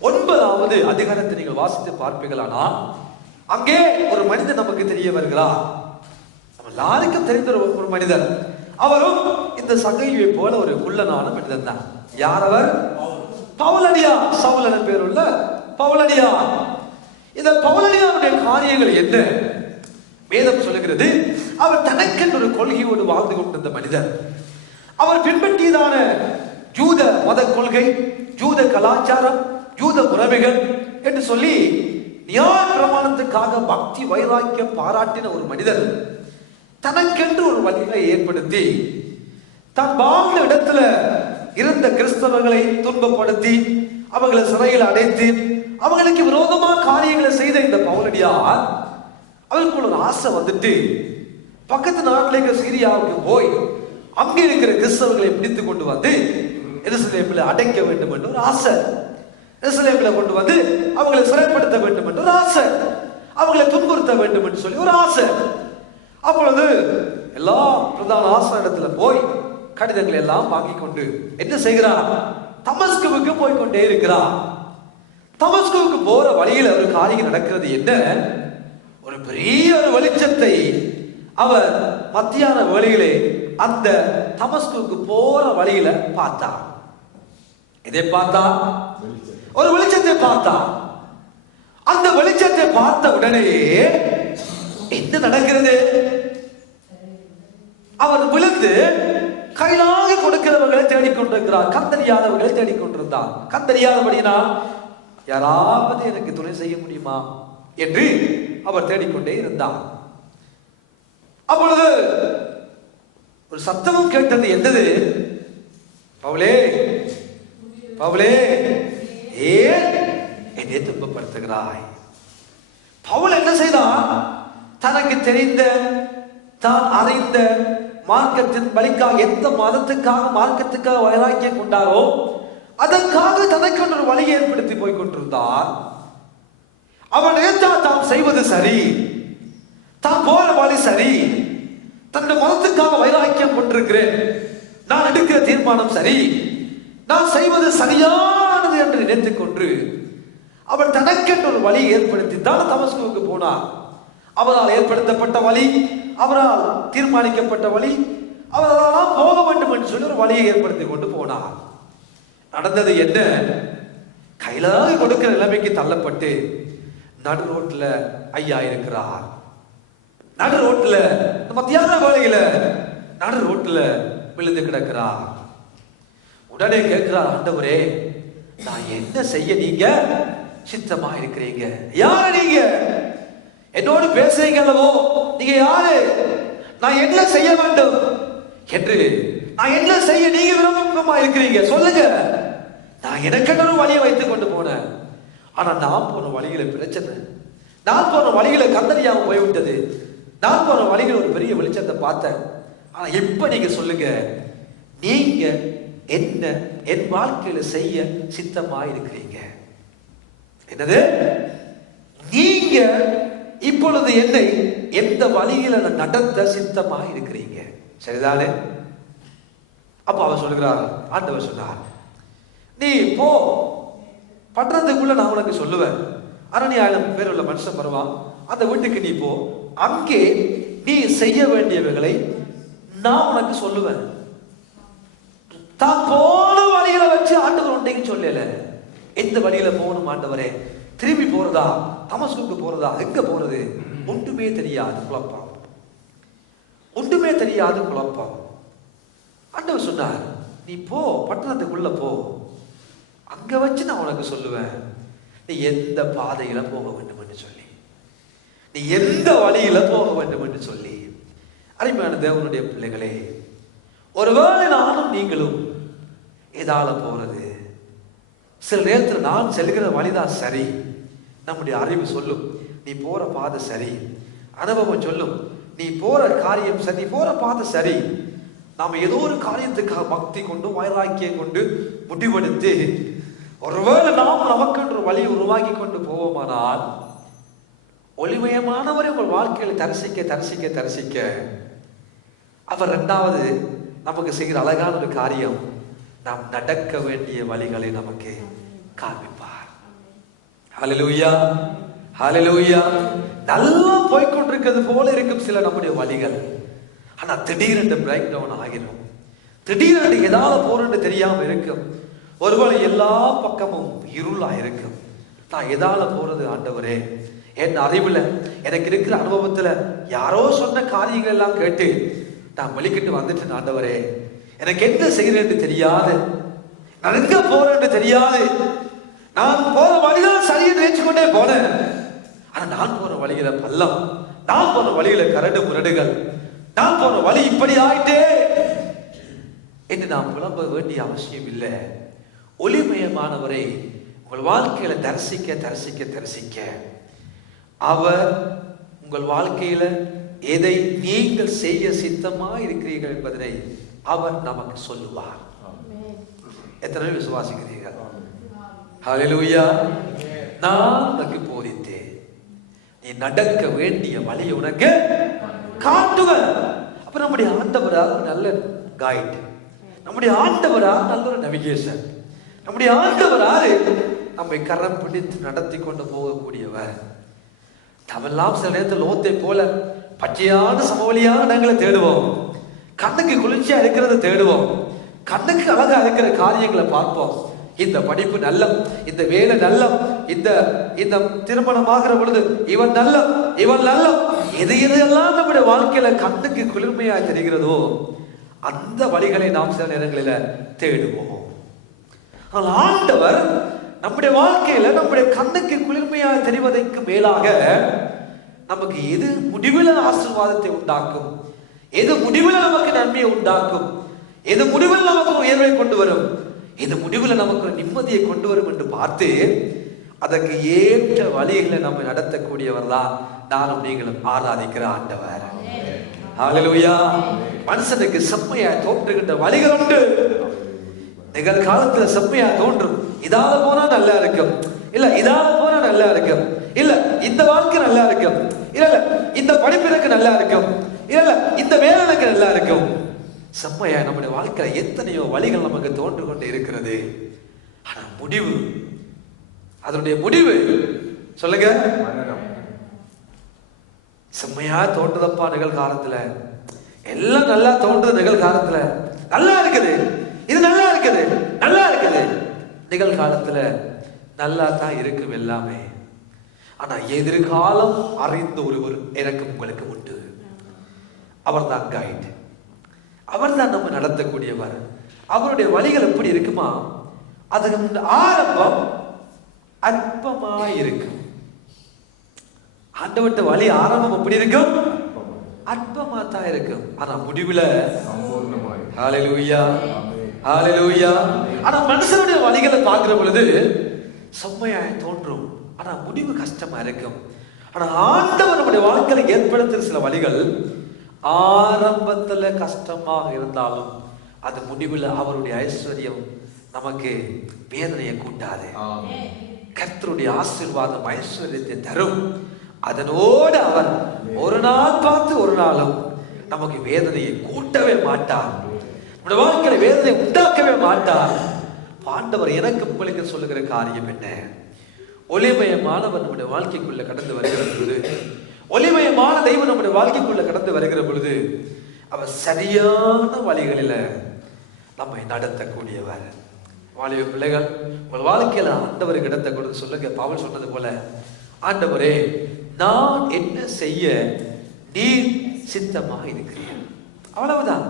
9வது அதிகாரத்தை நீங்கள் வாசித்து பார்ப்பீர்களானால், அங்கே ஒரு மனிதன் நமக்கு தெரிய வருகிறார். நம்ம எல்லாருக்கும் தெரிந்த ஒரு மனிதர். அவரும் இந்த சகையை போல ஒரு குள்ளனான மனிதன் தான். யார் அவர்? பவுலடியா. சவுல் என பேர் உள்ள பவுலடியா. இந்த பவுலடியாவுடைய காரியங்கள் என்ன? வேதம் சொல்லுகிறது, அவர் தனக்கென்று ஒரு கொள்கையோடு வாழ்ந்து கொண்டிருந்த மனிதர். அவர் பின்பற்றியதான யூத மத கொள்கை, யூத கலாச்சாரம், யூத முறைமைகள் என்று சொல்லி நியாய பிரமாணத்துக்காக பக்தி வைராக்கியம் பாராட்டின ஒரு மனிதர் தனக்கென்று ஒரு வழிகளை ஏற்படுத்தி தான் வாழ்ந்த இடத்துல இருந்த கிறிஸ்தவர்களை துன்பப்படுத்தி அவர்களை சிறையில் அடைத்து அவர்களுக்கு விரோதமான காரியங்களை செய்த இந்த பவுலடியார், அவருக்கு ஒரு ஆசை வந்துட்டு பக்கத்து நாட்டில் இருக்கிற சீரியாவுக்கு போய் அங்கே இருக்கிற கிறிஸ்தவர்களை பிடித்து கொண்டு வந்து எருசலேமில் அடைக்க வேண்டும் என்று ஒரு ஆசை, எருசலேமில் கொண்டு வந்து அவங்களை சிறைப்படுத்த வேண்டும் என்று ஒரு ஆசை, அவங்களை துன்புறுத்த வேண்டும் என்று சொல்லி ஒரு ஆசை. அப்பொழுது எல்லா பிரதான ஆசிரியரிடத்துல போய் கடிதங்களை எல்லாம் வாங்கி கொண்டு என்ன செய்கிறார்? தமஸ்குவுக்கு போய்கொண்டே இருக்கிறார். தமஸ்குவுக்கு போற வழியில் ஒரு காரியம் நடக்கிறது. என்ன? ஒரு பெரிய ஒரு வெளிச்சத்தை அவர் மத்தியான வேளையிலே அந்த தமஸ்குக்கு போற வழியில பார்த்தார். இதை பார்த்தா ஒரு வெளிச்சத்தை பார்த்தா. அந்த வெளிச்சத்தை பார்த்த உடனே என்ன நடக்கிறது? அவர் விழுந்து கையிலாக கொடுக்கிறவர்களை தேடிக்கொண்டிருக்கிறார். கந்தறியாதவர்களை தேடிக்கொண்டிருந்தார். கந்தறியாதபடினா யாராவது எனக்கு துணை செய்ய முடியுமா என்று அவர் தேடிக்கொண்டே இருந்தார். அப்பொழுது ஒரு சத்தமும் கேட்டது. என்னது? பவுலே, பவுலே, ஏன் என்னை துன்பப்படுத்துகிறாய்? பவுல் என்ன செய்தான்? தனக்கு தெரிந்த, தான் அறிந்த மார்க்கத்தின் வழிக்காக, எந்த மதத்துக்காக மார்க்கத்துக்காக வைராக்கியம் கொண்டாரோ அதற்காக தனக்கு ஒரு வழியை ஏற்படுத்தி போய் கொண்டிருந்தார். அவன் நினைத்தால் தான் செய்வது சரி, தான் போற வழி சரி, தன்னுடைய மதத்துக்காக வைராக்கியம் கொண்டிருக்கிறேன், நான் எடுக்கிற தீர்மானம் சரி, நான் செய்வது சரியானது என்று நினைத்துக் கொண்டு அவள் தனக்கென்று ஒரு வழி ஏற்படுத்தி தான் தமஸ்குவுக்கு போனார். அவரால் ஏற்படுத்தப்பட்ட வழி, அவரால் தீர்மானிக்கப்பட்ட வழி, அவரால் போக வேண்டும் என்று சொல்லி ஒரு வழியை ஏற்படுத்தி கொண்டு போனார். நடந்தது என்ன? கையிலாக கொடுக்கிற நிலைமைக்கு தள்ளப்பட்டு நடு ரோட்ல ஐயா இருக்கிறார். நடு ரோட்ல மத்தியான வேளையில நடு ரோட்ல விழுந்து கிடக்கிறார். உடனே கேட்கிறார், ஆண்டவரே, நான் என்ன செய்ய நீங்க சித்தமா இருக்கிறீங்க? யாரு நீங்க? என்னோடு பேசுறீங்க அல்லவோ, நீங்க யாரு? நான் என்ன செய்ய வேண்டும் என்று, நான் என்ன செய்ய நீங்க விருப்பமா இருக்கிறீங்க சொல்லுங்க. நான் எனக்கென்ன வழியை வைத்துக் கொண்டு போனேன். ஆனா நான் போன வழியில பிரச்சனை, நான் போன வழியில கந்தறியாம போய்விட்டது, நான் போன வழியில ஒரு பெரிய வெளிச்சத்தை பார்த்தேன். ஆனா இப்ப நீங்க சொல்லுங்க, நீங்க என்ன என் வாழ்க்கையில செய்ய சித்தமா இருக்கிறீங்க? என்னது? நீங்க இப்பொழுது என்னை எந்த வழியில நடத்த சித்தமா இருக்கிறீங்க? சரிதானே? அப்ப அவர் சொல்லுகிறார், ஆண்டவர் சொன்னார், நீ போ, பட்டணத்துக்குள்ள நான் உனக்கு சொல்லுவேன், அரணியாயிரம் பேர் உள்ள மனுஷன் வருவான், அந்த வீட்டுக்கு நீ போ, அங்கே நீ செய்ய வேண்டியவைகளை நான் உனக்கு சொல்லுவேன். தான் போன வழியில வச்சு ஆண்டவர் ஒன்றைக்கு சொல்லல. எந்த வழியில போகணும் ஆண்டவரே? திரும்பி போறதா, தமஸ்குக்கு போறதா, எங்க போறது? ஒன்றுமே தெரியாது, குழப்பம். ஒன்றுமே தெரியாது, குழப்பம். ஆண்டவர் சொன்னார், நீ போ, பட்டணத்துக்குள்ள போ, அங்க வச்சு நான் உனக்கு சொல்லுவேன் நீ எந்த பாதையில போக வேண்டும் என்று சொல்லி, நீ எந்த வழியில போக வேண்டும் என்று சொல்லி. அருமையான தேவனுடைய பிள்ளைகளே, ஒருவேளை நானும் நீங்களும் எதால போறது? சில நேரத்தில் நான் செல்கிற வழிதான் சரி, நம்முடைய அறிவு சொல்லும் நீ போற பாதை சரி, அனுபவம் சொல்லும் நீ போற காரியம் சரி, நீ போற பாதை சரி. நாம ஏதோ ஒரு காரியத்துக்காக பக்தி கொண்டு வைராக்கியம் கொண்டு முடிவெடுத்து ஒருவேளை நாம் நமக்கென்று வழி உருவாக்கி கொண்டு போவோமானால், ஒளிமயமானவரை உங்கள் வாழ்க்கையில தரிசிக்க தரிசிக்க தரிசிக்க அவர் இரண்டாவது நமக்கு செய்கிற அழகான ஒரு காரியம், நாம் நடக்க வேண்டிய வழிகளை நமக்கு காண்பிப்பார். ஹல்லேலூயா, ஹல்லேலூயா. நல்லா போய்கொண்டிருக்கிறது போல இருக்கும் சில நம்முடைய வழிகள், ஆனா திடீரென்று பிரேக் டவுன் ஆகிடும். திடீரென்று எதால போறேன்னு தெரியாம இருக்கும். ஒருவேளை எல்லா பக்கமும் இருளா இருக்கும். நான் எதால போறது ஆண்டவரே? என் அறிவுல, எனக்கு இருக்கிற அனுபவத்துல யாரோ சொன்ன காரியங்கள் எல்லாம் கேட்டு நான் வெளிக்கிட்டு வந்துட்டேன் ஆண்டவரே. எனக்கு என்ன செய்யறேன்னு தெரியாது, நான் எங்க போறேன்னு தெரியாது. நான் போற வழிதான் சரியை நினைச்சு கொண்டே போனேன். ஆனா நான் போற வழியில பள்ளம், நான் போற வழியில கரடு முரடுகள், நான் போற வழி இப்படி ஆயிட்டே என்று நாம் புலம்ப வேண்டிய அவசியம் இல்லை. ஒளிமயமானவரை உங்கள் வாழ்க்கையில தரிசிக்க தரிசிக்க தரிசிக்க அவர் உங்கள் வாழ்க்கையில எதை நீங்கள் செய்ய சித்தமா இருக்கிறீர்கள் என்பதனை அவர் நமக்கு சொல்லுவார். எத்தனை விசுவாசிக்கிறீர்கள்? ஹல்லேலூயா. நான் உனக்கு போதித்தேன், நீ நடக்க வேண்டிய வழி உனக்கு காட்டுவேன். அப்ப நம்முடைய ஆண்டவரா நல்ல கைட், நம்முடைய ஆண்டவரா நல்ல ஒரு நவிகேஷன், நம்முடைய ஆண்டவராரு நம்மை கரம் பிடித்து நடத்தி கொண்டு போகக்கூடியவர். நாமெல்லாம் சில நேரத்தில் லோத்தை போல பச்சையான சமவெளியான இடங்களை தேடுவோம், கண்ணுக்கு குளிர்ச்சியா இருக்கிறத தேடுவோம், கண்ணுக்கு அழகா இருக்கிற காரியங்களை பார்ப்போம். இந்த படிப்பு நல்லம், இந்த வேலை நல்லம், இந்த இந்த திருமணமாகிற பொழுது இவன் நல்லம், இவன் நல்லம், எது எதையெல்லாம் நம்முடைய வாழ்க்கையில கண்ணுக்கு குளிர்மையா தெரிகிறதோ அந்த வழிகளை நாம் சில நேரங்களில தேடுவோம். ஆனால் ஆண்டவர் நம்முடைய வாழ்க்கையில நம்முடைய கண்ணுக்கு குளிர்மையாக தெரிவதற்கு மேலாக நமக்கு எது முடிவில் ஆசீர்வாதத்தை உண்டாக்கும், எது முடிவில் நமக்கு நன்மையை உண்டாக்கும், எது முடிவில் நமக்கு உயர்வை கொண்டு வரும், எது முடிவில் நமக்கு நிம்மதியை கொண்டு வரும் என்று பார்த்து அதற்கு ஏற்ற வழிகளை நம்ம நடத்தக்கூடியவர் தான் நானும் நீங்களும் ஆராதிக்கிற ஆண்டவர். ஹல்லேலூயா. மனுஷனுக்கு செம்மையா தோன்றுகின்ற வழிகள் உண்டு. நிகழ்காலத்துல செம்மையா தோன்றும், இதால போனா நல்லா இருக்கும், இல்ல இதால போனா நல்லா இருக்கும், இல்ல இந்த வாழ்க்கை நல்லா இருக்கும், இல்ல இந்த படிப்பு எனக்கு நல்லா இருக்கும், இல்ல இந்த வேலை எனக்கு நல்லா இருக்கும். செம்மையா நம்முடைய வாழ்க்கையில எத்தனையோ வழிகள் நமக்கு தோன்று கொண்டு இருக்கிறது. ஆனா முடிவு, அதனுடைய முடிவு சொல்லுங்க, செம்மையா தோன்றதப்பா நிகழ்காலத்துல, எல்லாம் நல்லா தோன்றது நிகழ்காலத்துல, நல்லா இருக்குது, இது நல்லா இருக்குது, நல்லா இருக்குது, நிகழ்காலத்துல நல்லா தான் இருக்கும் எல்லாமே. ஆனா எதிர்காலம் அறிந்த ஒருவர் எனக்கு உங்களுக்கு உண்டு. அவர் தான் கைட், அவர் தான் நம்ம நடத்தக்கூடியவர். அவருடைய வழிகள் எப்படி இருக்குமா, அது ஆரம்பம் அற்பமாய் இருக்கும். ஆண்டவர்ட்ட வழி ஆரம்பம் எப்படி இருக்கும், அற்பமா தான் இருக்கும். ஆனா முடிவுல ஹல்லேலூயா, ஹல்லேலூயா. ஆனா மனுஷனுடைய வழிகளை பார்க்கிற பொழுது செம்மையா தோன்றும், ஆனா முடிவு கஷ்டமா இருக்கும். ஆனா ஆண்டவர் நம்முடைய வாழ்க்கையில ஏற்படுத்துற சில வழிகள் ஆரம்பத்துல கஷ்டமாக இருந்தாலும் அது முடிவில் அவருடைய ஐஸ்வர்யம் நமக்கு வேதனையை கூட்டாது. கர்த்தருடைய ஆசீர்வாதம் ஐஸ்வர்யத்தை தரும். அதனோடு அவர் ஒரு நாள் பார்த்து ஒரு நாளும் நமக்கு வேதனையை கூட்டவே மாட்டார், நம்முடைய வாழ்க்கையில வேதனை உண்டாக்கவே மாட்டார். ஆண்டவர் எனக்கு உங்களுக்கு சொல்லுகிற காரியம் என்ன, ஒளிமயமானவர் நம்முடைய வாழ்க்கைக்குள்ள கடந்து வருகிற பொழுது, ஒளிமயமான தெய்வம் நம்முடைய வாழ்க்கைக்குள்ள கடந்து வருகிற பொழுது அவர் சரியான வழிகளில நம்மை நடத்தக்கூடியவர். வாலிப பிள்ளைகள், உங்கள் வாழ்க்கையில ஆண்டவருக்கு இடத்தை கொடுத்து சொல்லுங்க. பவுல் சொன்னது போல, ஆண்டவரே நான் என்ன செய்ய நீர் சித்தமாக இருக்கிறீர்கள். அவ்வளவுதான்.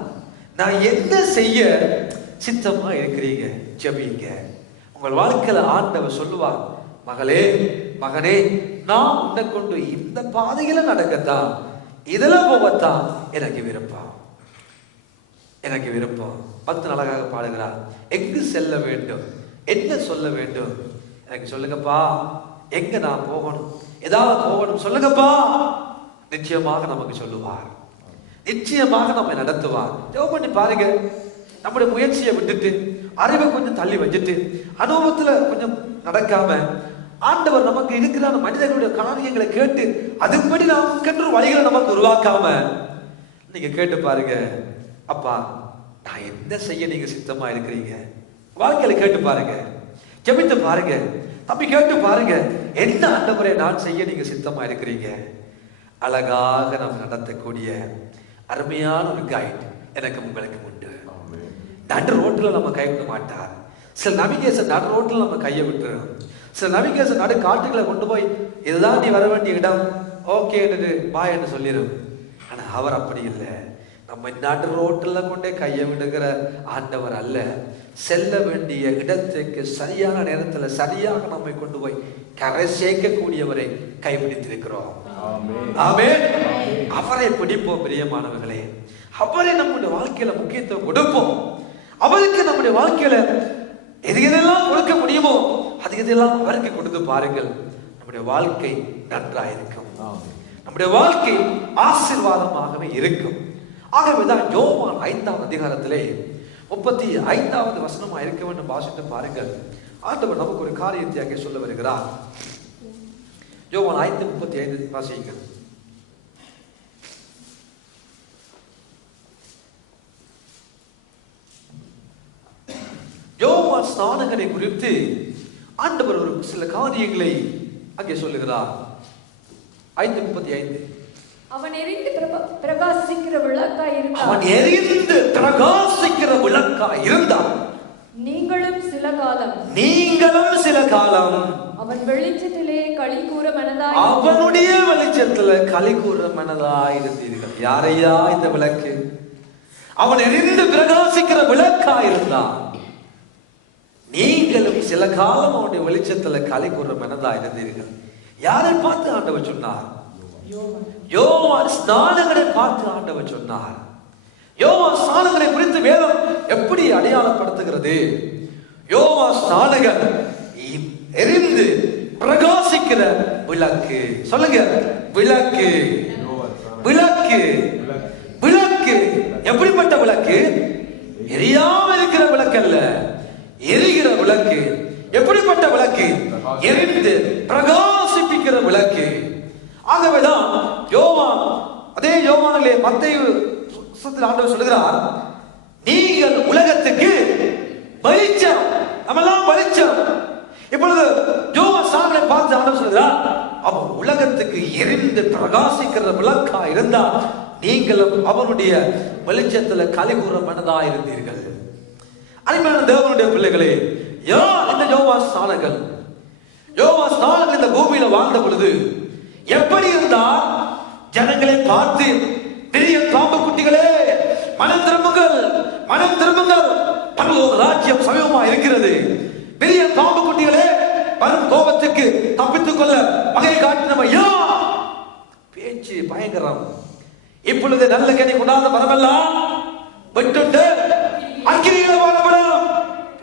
நான் என்ன செய்ய சித்தமா இருக்கிறீங்க, ஜெபிங்க. உங்கள் வாழ்க்கையில ஆண்டவர் சொல்லுவார், மகளே மகனே, நான் உன்னை கொண்டு இந்த பாதையில நடக்கத்தான், இதுல போகத்தான் எனக்கு விருப்பம், எனக்கு விருப்பம். பக்தன் அழகாக பாடுகிறார், எங்கு செல்ல வேண்டும், என்ன சொல்ல வேண்டும், எனக்கு சொல்லுங்கப்பா. எங்க நான் போகணும், ஏதாவது போகணும் சொல்லுங்கப்பா. நிச்சயமாக நமக்கு சொல்லுவார், நிச்சயமாக நம்மை நடத்துவார். ஜெபம் பண்ணி பாருங்க. நம்முடைய முயற்சியை விட்டுட்டு, அறிவை கொஞ்சம் தள்ளி வச்சுட்டு, அனுபவத்துல கொஞ்சம் நடக்காம, ஆண்டவர் நமக்கு இருக்கிற மனிதர்களுடைய காரியங்களை கேட்டு அதுபடி நமக்கு வழிகளை நமக்கு உருவாக்காம நீங்க கேட்டு பாருங்க, அப்பா நான் என்ன செய்ய நீங்க சித்தமா இருக்கிறீங்க. வாழ்க்கையில கேட்டு பாருங்க, ஜெபித்து பாருங்க, தம்பி கேட்டு பாருங்க, என்ன ஆண்டவரே நான் செய்ய நீங்க சித்தமா இருக்கிறீங்க. அழகாக நாம் நடத்தக்கூடிய அருமையான ஒரு கைட் எனக்கு உங்களுக்கு உண்டு. நடு ரோட்டில் நம்ம கைவிட மாட்டார். சில நவிகேசன் நடு ரோட்டில் நம்ம கையை விட்டுறோம். சில நவிகேசன் நடு காட்டுகளை கொண்டு போய் இதுதான் நீ வர வேண்டிய இடம், ஓகே பாய் என்று சொல்லிடும். ஆனா அவர் அப்படி இல்லை. நம்ம நடு ரோட்டில் கொண்டே கையை விடுகிற ஆண்டவர் அல்ல. செல்ல வேண்டிய இடத்துக்கு சரியான நேரத்தில் சரியாக நம்மை கொண்டு போய் கரை சேர்க்கக்கூடியவரை கைப்பிடித்திருக்கிறோம். ஆமென். அவரை பிடிப்போம் பிரியமானவர்களே. அவரை நம்முடைய வாழ்க்கையில முக்கியத்துவம் கொடுப்போம். அவருக்கு நம்முடைய வாழ்க்கையில எது எதெல்லாம் கொடுக்க முடியுமோ அது எதெல்லாம் அவருக்கு கொடுத்து பாருங்கள். நம்முடைய வாழ்க்கை நன்றாயிருக்கும், நம்முடைய வாழ்க்கை ஆசீர்வாதமாகவே இருக்கும். ஆகவேதான் யோவான் 5ஆம் அதிகாரத்திலே 35வது வசனமா இருக்க வேண்டும் வாசித்து பாருங்கள். ஆண்டவர் நமக்கு ஒரு காரியத்தை அங்கே சொல்ல வருகிறார். யோவான் 5:35 வாசியுங்கள். யோவான் ஸ்நானகனை குறித்து ஆண்டவர் ஒரு சில காரியங்களை அங்கே சொல்லுகிறார். 5:35 அவன் எரிந்து பிரகாசிக்கிற விளக்காய் இருந்தான். அவன் எரிந்து பிரகாசிக்கிற விளக்காய் இருந்தான். நீங்களும் சில காலம் அவன் வெளிச்சத்திலே களி கூற மனதாய், அவனுடைய வெளிச்சத்துல களி கூற மனதாய் இருந்தீர்கள். யாரையா இந்த விளக்கு? அவன் எரிந்து பிரகாசிக்கிற விளக்காய் இருந்தான். நீங்களும் சில காலம் அவனுடைய வெளிச்சத்துல களி கூற மனதாய் இருந்தீர்கள். யாரை பார்த்து ஆண்டவர் சொன்னார்? யோவான் ஸ்நானகனை பார்த்து ஆண்டவர் சொன்னார். யோவான் ஸ்நானகனை குறித்து வேதம் எப்படி அடையாளப்படுத்துகிறது? யோவான் ஸ்நானகன் எரிந்து பிரகாசிக்கிற விளக்கு. சொல்லுங்க, விளக்கு. விளக்கு. விளக்கு. எப்படிப்பட்ட விளக்கு? எரியாம இருக்கிற விளக்கு அல்ல, எரிகிற விளக்கு. எப்படிப்பட்ட விளக்கு? எரிந்து பிரகாசிப்பிக்கிற விளக்கு. ஆகவேதான் யோவான், அதே யோவானிலே மத்தேயு ஆண்டவர் சொல்லுகிறார், நீங்கள் உலகத்துக்கு வெளிச்சம். நம்மெல்லாம் வெளிச்சம். இப்பொழுது யோவான் ஸ்நானகனை பார்த்து ஆண்டவர் சொல்லுகிறார், அவன் உலகத்துக்கு எரிந்து பிரகாசிக்கிற விளக்கா இருந்தா நீங்களும் அவனுடைய வெளிச்சத்துல களி கூற மனதா இருந்தீர்கள். அருமையான தேவனுடைய பிள்ளைகளே, யார் இந்த யோவான் ஸ்நானகன்? யோவான் ஸ்நானகன் இந்த பூமியில வாழ்ந்த பொழுது எப்படி இருந்தார்? ஜனங்களை பார்த்து, பெரிய பாம்பு குட்டிகளே, மனம் திரும்புங்கள், மனம் திரும்புங்கள், பரலோக ராஜ்யம் சமீபமா இருக்கிறது. பெரிய பாம்பு குட்டிகளே, வரும் கோபத்துக்கு தப்பித்துக் கொள்ள வகை காட்டினவ யார்? பேச்சு பயங்கரம். இப்பொழுது நல்ல கனி கொண்டாத மரமெல்லாம் விட்டுண்டு அக்கினியில வாழப்படும்.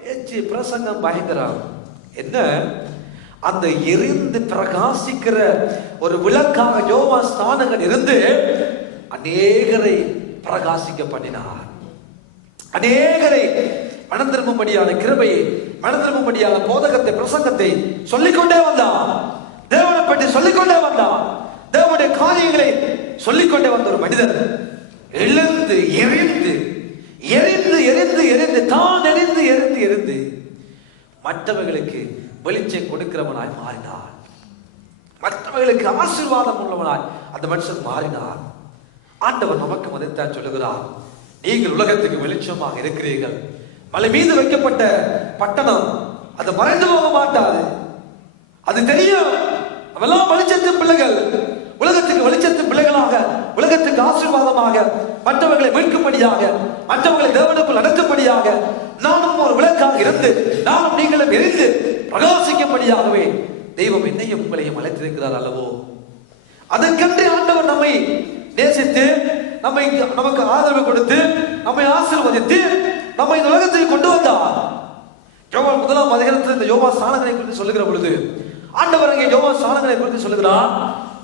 பேச்சு பிரசங்கம் பயங்கரம். என்ன? அந்த எரிந்து பிரகாசிக்கிற ஒரு விளக்காக யோவான் ஸ்நானகன் இருந்து அநேகரை பிரகாசிக்க பண்ணினார். அநேகரை மனம் திரும்பும்படியான கிருபையை, மனம் திரும்பும்படியான போதகத்தை, பிரசங்கத்தை சொல்லிக்கொண்டே வந்தான். தேவனை பற்றி சொல்லிக்கொண்டே வந்தான். தேவனுடைய காரியங்களை சொல்லிக்கொண்டே வந்த ஒரு மனிதர் எழுந்து எரிந்து எரிந்து எரிந்து எரிந்து தான் எரிந்து எரிந்து எரிந்து மற்றவர்களுக்கு வெளிச்சம் கொடுக்கிறவனாய் மாறினார். மற்றவர்களுக்கு ஆசீர்வாதம் உள்ளவனாய் அந்த மனுஷன் மாறினார். ஆண்டவர் நமக்கு மதித்தான் சொல்லுகிறார், நீங்கள் உலகத்துக்கு வெளிச்சமாக இருக்கிறீர்கள். மலை மீது வைக்கப்பட்ட பட்டணம் அது மறைந்து போக மாட்டாது. அது தெரியும், அவெல்லாம் வெளிச்சத்தின் பிள்ளைகள். உலகத்துக்கு வெளிச்சத்தின் பிள்ளைகளாக, உலகத்துக்கு ஆசீர்வாதமாக, மற்றவர்களை மீட்கும்படியாக, மற்றவர்களை தேவனுக்குள் நடத்தும்படியாக நானும் ஒரு விளக்காக இருந்து நானும் நீங்களும் எரிந்து பிரகாசிக்கும்படியாகவே தெய்வம் என்னையும் உங்களையும் அழைத்திருக்கிறார் அல்லவோ. அதற்கென்றே ஆண்டவர் நம்மை நேசித்து, நமக்கு ஆதரவு கொடுத்து, நம்மை ஆசீர்வதித்து, நம்மை இந்த உலகத்தில் கொண்டு வந்தார். யோவான் 1 அதிகாரத்தில் இந்த யோவான் ஸ்நானகனை குறித்து சொல்லுகிற பொழுது ஆண்டவர் அங்கே யோவான் ஸ்நானகனை குறித்து சொல்லுகிறார்,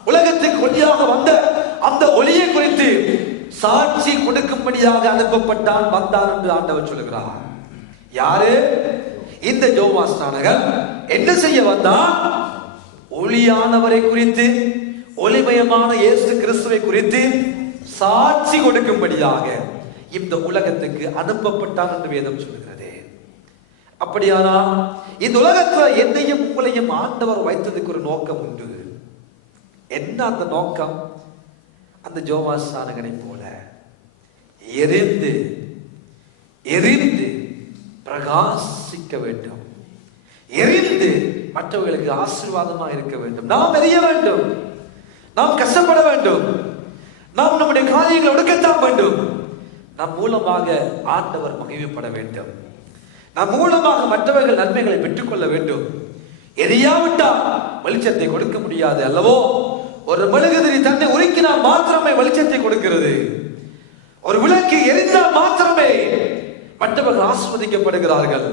உலகத்துக்கு ஒளியாக வந்த அந்த ஒளியை குறித்து சாட்சி கொடுக்கும்படியாக அனுப்பப்பட்டான், வந்தான் என்று ஆண்டவர் சொல்லுகிறார். யாரு? இந்த யோவான் ஸ்நானகன் என்ன செய்ய வந்தான்? ஒளியானவரை குறித்து, ஒளிமயமான இயேசு கிறிஸ்துவை குறித்து சாட்சி கொடுக்கும்படியாக இந்த உலகத்துக்கு அனுப்பப்பட்டான் என்று வேதம் சொல்லுகிறது. அப்படியானா இந்த உலகத்துல என்னையும் உங்களையும் ஆண்டவர் வைத்ததுக்கு ஒரு நோக்கம் உண்டு. என்ன அந்த நோக்கம்? அந்த யோவான் ஸ்நானகனை போல எரிந்து எரிந்து பிரகாசிக்க வேண்டும், எரிந்து மற்றவர்களுக்கு ஆசீர்வாதமா இருக்க வேண்டும். நாம் எரிய வேண்டும், நாம் கஷ்டப்பட வேண்டும், நாம் நம்முடைய காரியங்களை ஒடுக்கத்தான் வேண்டும். நம் மூலமாக ஆண்டவர் மகிமைப்பட வேண்டும், நம் மூலமாக மற்றவர்கள் நன்மைகளை பெற்றுக்கொள்ள வேண்டும். எரியாவிட்டால் வெளிச்சத்தை கொடுக்க முடியாது அல்லவோ. ஒரு மெழுகுதிரி தன்னை உருக்கினால் மாத்திரமே வெளிச்சத்தை கொடுக்கிறது. ஒரு விளக்கு எரிந்தால் மாத்திரமே மற்றவர்கள் ஆஸ்வதிக்கப்படுகிறார்கள்.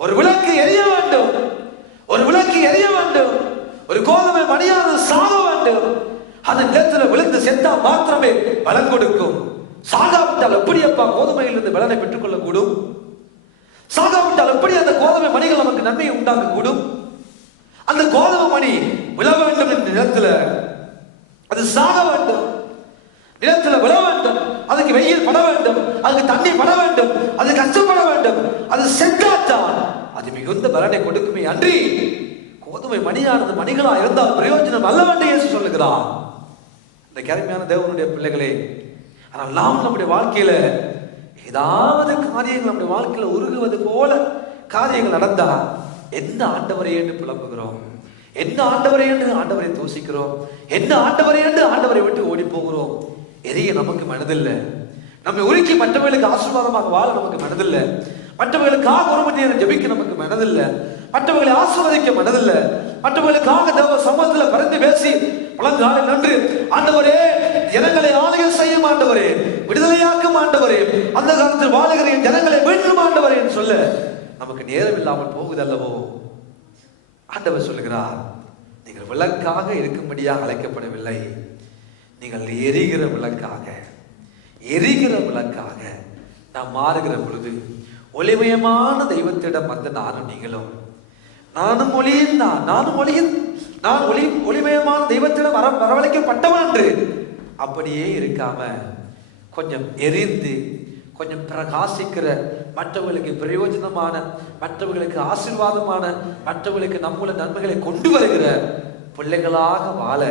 ஒரு விளக்கு எரிய வேண்டும், ஒரு விளக்கு எரிய வேண்டும். ஒரு கோதுமை மணியானது சாக வேண்டும், அது நிலத்தில் விழுந்து சென்றால் மாத்திரமே பலன் கொடுக்கும். சாகாவிட்டால் எப்படி அப்பா கோதுமையிலிருந்து பலனை பெற்றுக் கொள்ளக்கூடும்? சாகாவிட்டால் எப்படி அந்த கோதுமை மணிகள் நமக்கு நன்மையை உண்டாக்க கூடும்? அந்த கோதுமை மணி விழ வேண்டும் என்ற நிலத்துல அது சாக வேண்டும், நிலத்துல விழ வேண்டும், அதுக்கு வெயில் பட வேண்டும், அதுக்கு தண்ணி பட வேண்டும், அது கஷ்டப்பட வேண்டும். அது சென்றாத்தான் அது மிகுந்த பலனை கொடுக்குமே அன்றி கோதுமை மணியானது மணிகளா இருந்தால் பிரயோஜனம் அல்ல என்று இயேசு சொல்லுகிறார். இந்த கருமையான தேவனுடைய பிள்ளைகளே, ஆனால் நாம் நம்முடைய வாழ்க்கையில ஏதாவது காரியங்கள் நம்முடைய வாழ்க்கையில உருகுவது போல காரியங்கள் நடந்தா என்ன ஆண்டவரே என்று புலம்புகிறோம், என்ன ஆண்டவரே என்று ஆண்டவரை தூசிக்கிறோம், என்ன ஆண்டவரே என்று ஆண்டவரை விட்டு ஓடி போகிறோம். எரிய நமக்கு மனதில்லை. நம்மை உருக்கி மற்றவர்களுக்கு ஆசீர்வாதமாக வாழ நமக்கு மனதில்லை. மற்றவர்களுக்காக ஒரு மணி நேரம் ஜெபிக்க நமக்கு மனதில்லை. மற்றவர்களை ஆசீர்வதிக்க மனதில்லை. மற்றவர்களுக்காக தேவ சமூகத்தில் பறந்து பேசி பழங்கால நன்று ஆண்டவரே ஜனங்களை ஆளுகை செய்யும் ஆண்டவரே, விடுதலையாக்கும் ஆண்டவரே, அந்த காலத்தில் வாழுகிற ஜனங்களை மீண்டும் ஆண்டவரே என்று சொல்ல நமக்கு நேரம் இல்லாமல் போகுதல்லவோ. ஆண்டவர் சொல்லுகிறார், நீங்கள் விளக்காக இருக்கும்படியாக அழைக்கப்படவில்லை, நீங்கள் எரிகிற விளக்காக, எரிகிற விளக்காக நாம் மாறுகிற பொழுது ஒளிமயமான தெய்வத்திடம் வந்த நானும் நீங்களும், நானும் ஒளியின் நான் ஒளிமயமான தெய்வத்திடம் வரவழைக்கப்பட்டவன் என்று அப்படியே இருக்காம கொஞ்சம் எரிந்து கொஞ்சம் பிரகாசிக்கிற, மற்றவர்களுக்கு பிரயோஜனமான, மற்றவர்களுக்கு ஆசீர்வாதமான, மற்றவர்களுக்கு நம்முடைய நன்மைகளை கொண்டு வருகிற பிள்ளைகளாக வாழ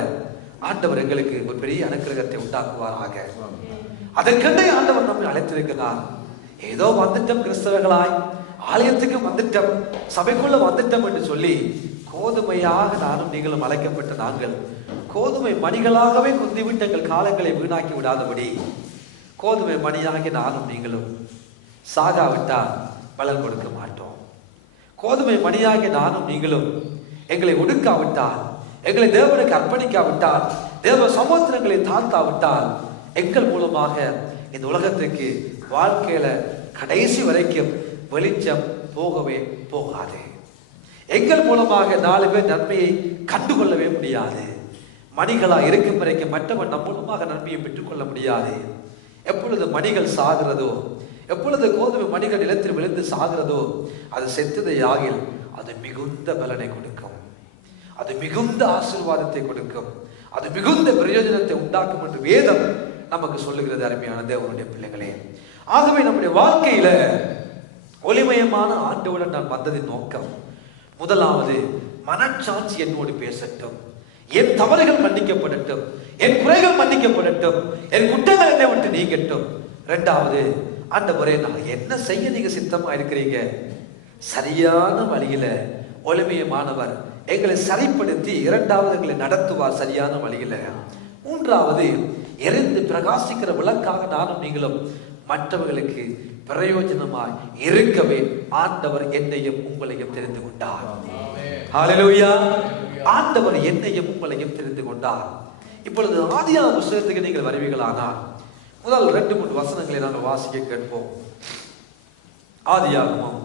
ஆண்டவர் எங்களுக்கு ஒரு பெரிய அனுக்கிரகத்தை உண்டாக்குவாராக. அதற்கென்றே ஆண்டவர் நம்மை அழைத்திருக்கிறார். ஏதோ வந்துட்டோம், கிறிஸ்தவர்களாய் ஆலயத்துக்கு வந்துட்டோம், சபைக்குள்ள வந்துட்டோம் என்று சொல்லி கோதுமையாக நானும் நீங்களும் அழைக்கப்பட்ட நாங்கள் கோதுமை மணிகளாகவே குந்திவிட்டு எங்கள் காலங்களை வீணாக்கி விடாதபடி, கோதுமை மணியாகி நானும் நீங்களும் சாகாவிட்டால் பலன் கொடுக்க மாட்டோம். கோதுமை மணியாகி நானும் நீங்களும் எங்களை ஒடுக்காவிட்டால், எங்களை தேவனுக்கு அர்ப்பணிக்காவிட்டால், தேவ சமுத்திரங்களை தாழ்த்தாவிட்டால், எங்கள் மூலமாக இந்த உலகத்துக்கு வாழ்க்கையில கடைசி வரைக்கும் வெளிச்சம் போகவே போகாது. எங்கள் மூலமாக 4 பேர் நன்மையை கண்டுகொள்ளவே முடியாது. மணிகளா இருக்கும் வரைக்கும் மற்றவன் நம் மூலமாக நன்மையை பெற்றுக்கொள்ள முடியாது. எப்பொழுது மணிகள் சாகிறதோ, எப்பொழுது கோதுமை மணிகள் நிலத்தில் விழுந்து சாகிறதோ, அது செத்ததை ஆகில் அது மிகுந்த பலனை கொடுக்கும், அது மிகுந்த ஆசீர்வாதத்தை கொடுக்கும், அது மிகுந்த பிரயோஜனத்தை உண்டாக்கும் என்று வேதம் நமக்கு சொல்லுகிறது. அருமையான தேவனுடைய பிள்ளைகளே, ஆகவே நம்முடைய வாழ்க்கையில ஒளிமயமான ஆண்டவுடன் நான் வந்ததின் நோக்கம், முதலாவது மனச்சாட்சி என்னோடு பேசட்டும், என் தவறுகள் மன்னிக்கப்படட்டும், என் குறைகள் மன்னிக்கப்படட்டும், என் குற்றங்கள் என்னை விட்டு நீங்கட்டும். 2வது, ஆண்டவரே நான் என்ன செய்ய நீங்க சித்தமா இருக்கிறீங்க, சரியான வழியில ஒளிமயமானவர் எங்களை சரிப்படுத்தி 2வது எங்களை நடத்துவார் சரியான வழியில. 3வது, எரிந்து பிரகாசிக்கிற விளக்காக நானும் நீங்களும் மற்றவர்களுக்கு பிரயோஜனமாய் இருக்கவே ஆண்டவர் என்னையும் உங்களையும் தெரிந்து கொண்டார். ஹல்லேலூயா. ஆண்டவர் என்னையும் உங்களையும் தெரிந்து கொண்டார். இப்பொழுது ஆதியாகம புத்தகத்துக்கு நீங்கள் வருவீர்களானால் முதல் 2-3 வசனங்களை நாங்கள் வாசிக்க கேட்போம். ஆதியாகமம்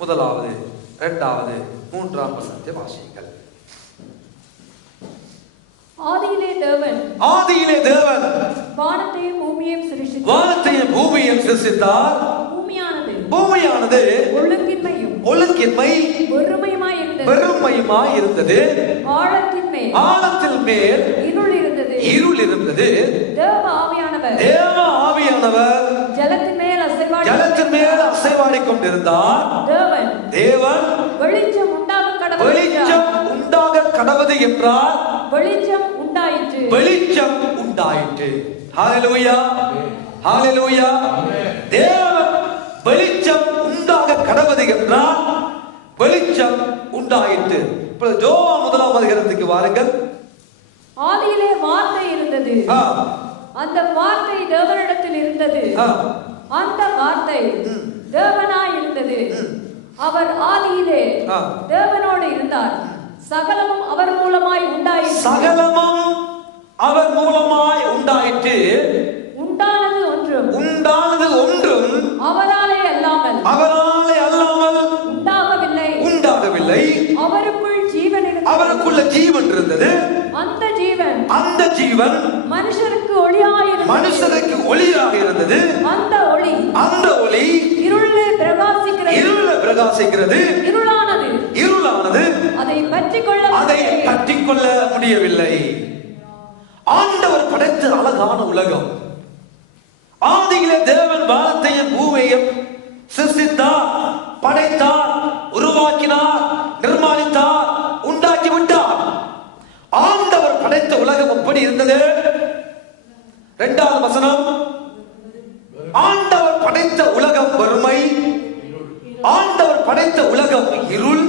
1வது 2வது 3ஆம் வசனத்தை வாசியுங்கள். ஆதியிலே தேவன் வானத்தையும் பூமியையும் சிருஷ்டித்தார். பூமியானது ஒழுங்கின்மை வெறுமையுமாய் இருந்தது. ஆழத்தில் மேல் இருள் இருந்தது. தேவ ஆவியானவர் ஜலத்தின் மேல் அசைவாடிக் கொண்டிருந்தார். தேவன் வெளிச்சம் உண்டாக கடவது என்றார். வெளிச்சம் உண்டாயிற்று. ஹல்லேலூயா, ஹல்லேலூயா. தேவன் வெளிச்சம் உண்டாக கடவது என்றால் வெளிச்சம் உண்டாயிற்று. இப்பொழுது யோவான் 1ஆம் அதிகாரத்துக்கு வாருங்கள். ஆதியிலே வார்த்தை இருந்தது, அந்த வார்த்தை தேவனிடத்தில் இருந்தது, அந்த வார்த்தை தேவனாய் இருந்தது, அவர் ஆதியிலே தேவனோடு இருந்தார், சகலமும் அவர் மூலமாய் உண்டாயிற்று. உண்டானது ஒன்றும் அவராலே அல்லாமல் உண்டாகவில்லை. அவருக்குள்ள ஜீவன் இருந்தது. அந்த ஜீவன் மனுஷருக்கு ஒளியாக இருந்தது. அந்த ஒளி இருளிலே பிரகாசிக்கிறது. இருளானது அதை பற்றிக்கொள்ள முடியவில்லை. ஆண்டவர் படைத்த அழகான உலகம். ஆதியிலே தேவன் வானத்தையும் பூமியையும் சிருஷ்டித்தார், படைத்தார், உருவாக்கினார், நிர்மாணித்தார், உண்டாக்கி விட்டார். ஆண்டவர் படைத்த உலகம் எப்படி இருந்தது? உலகம் இருள்,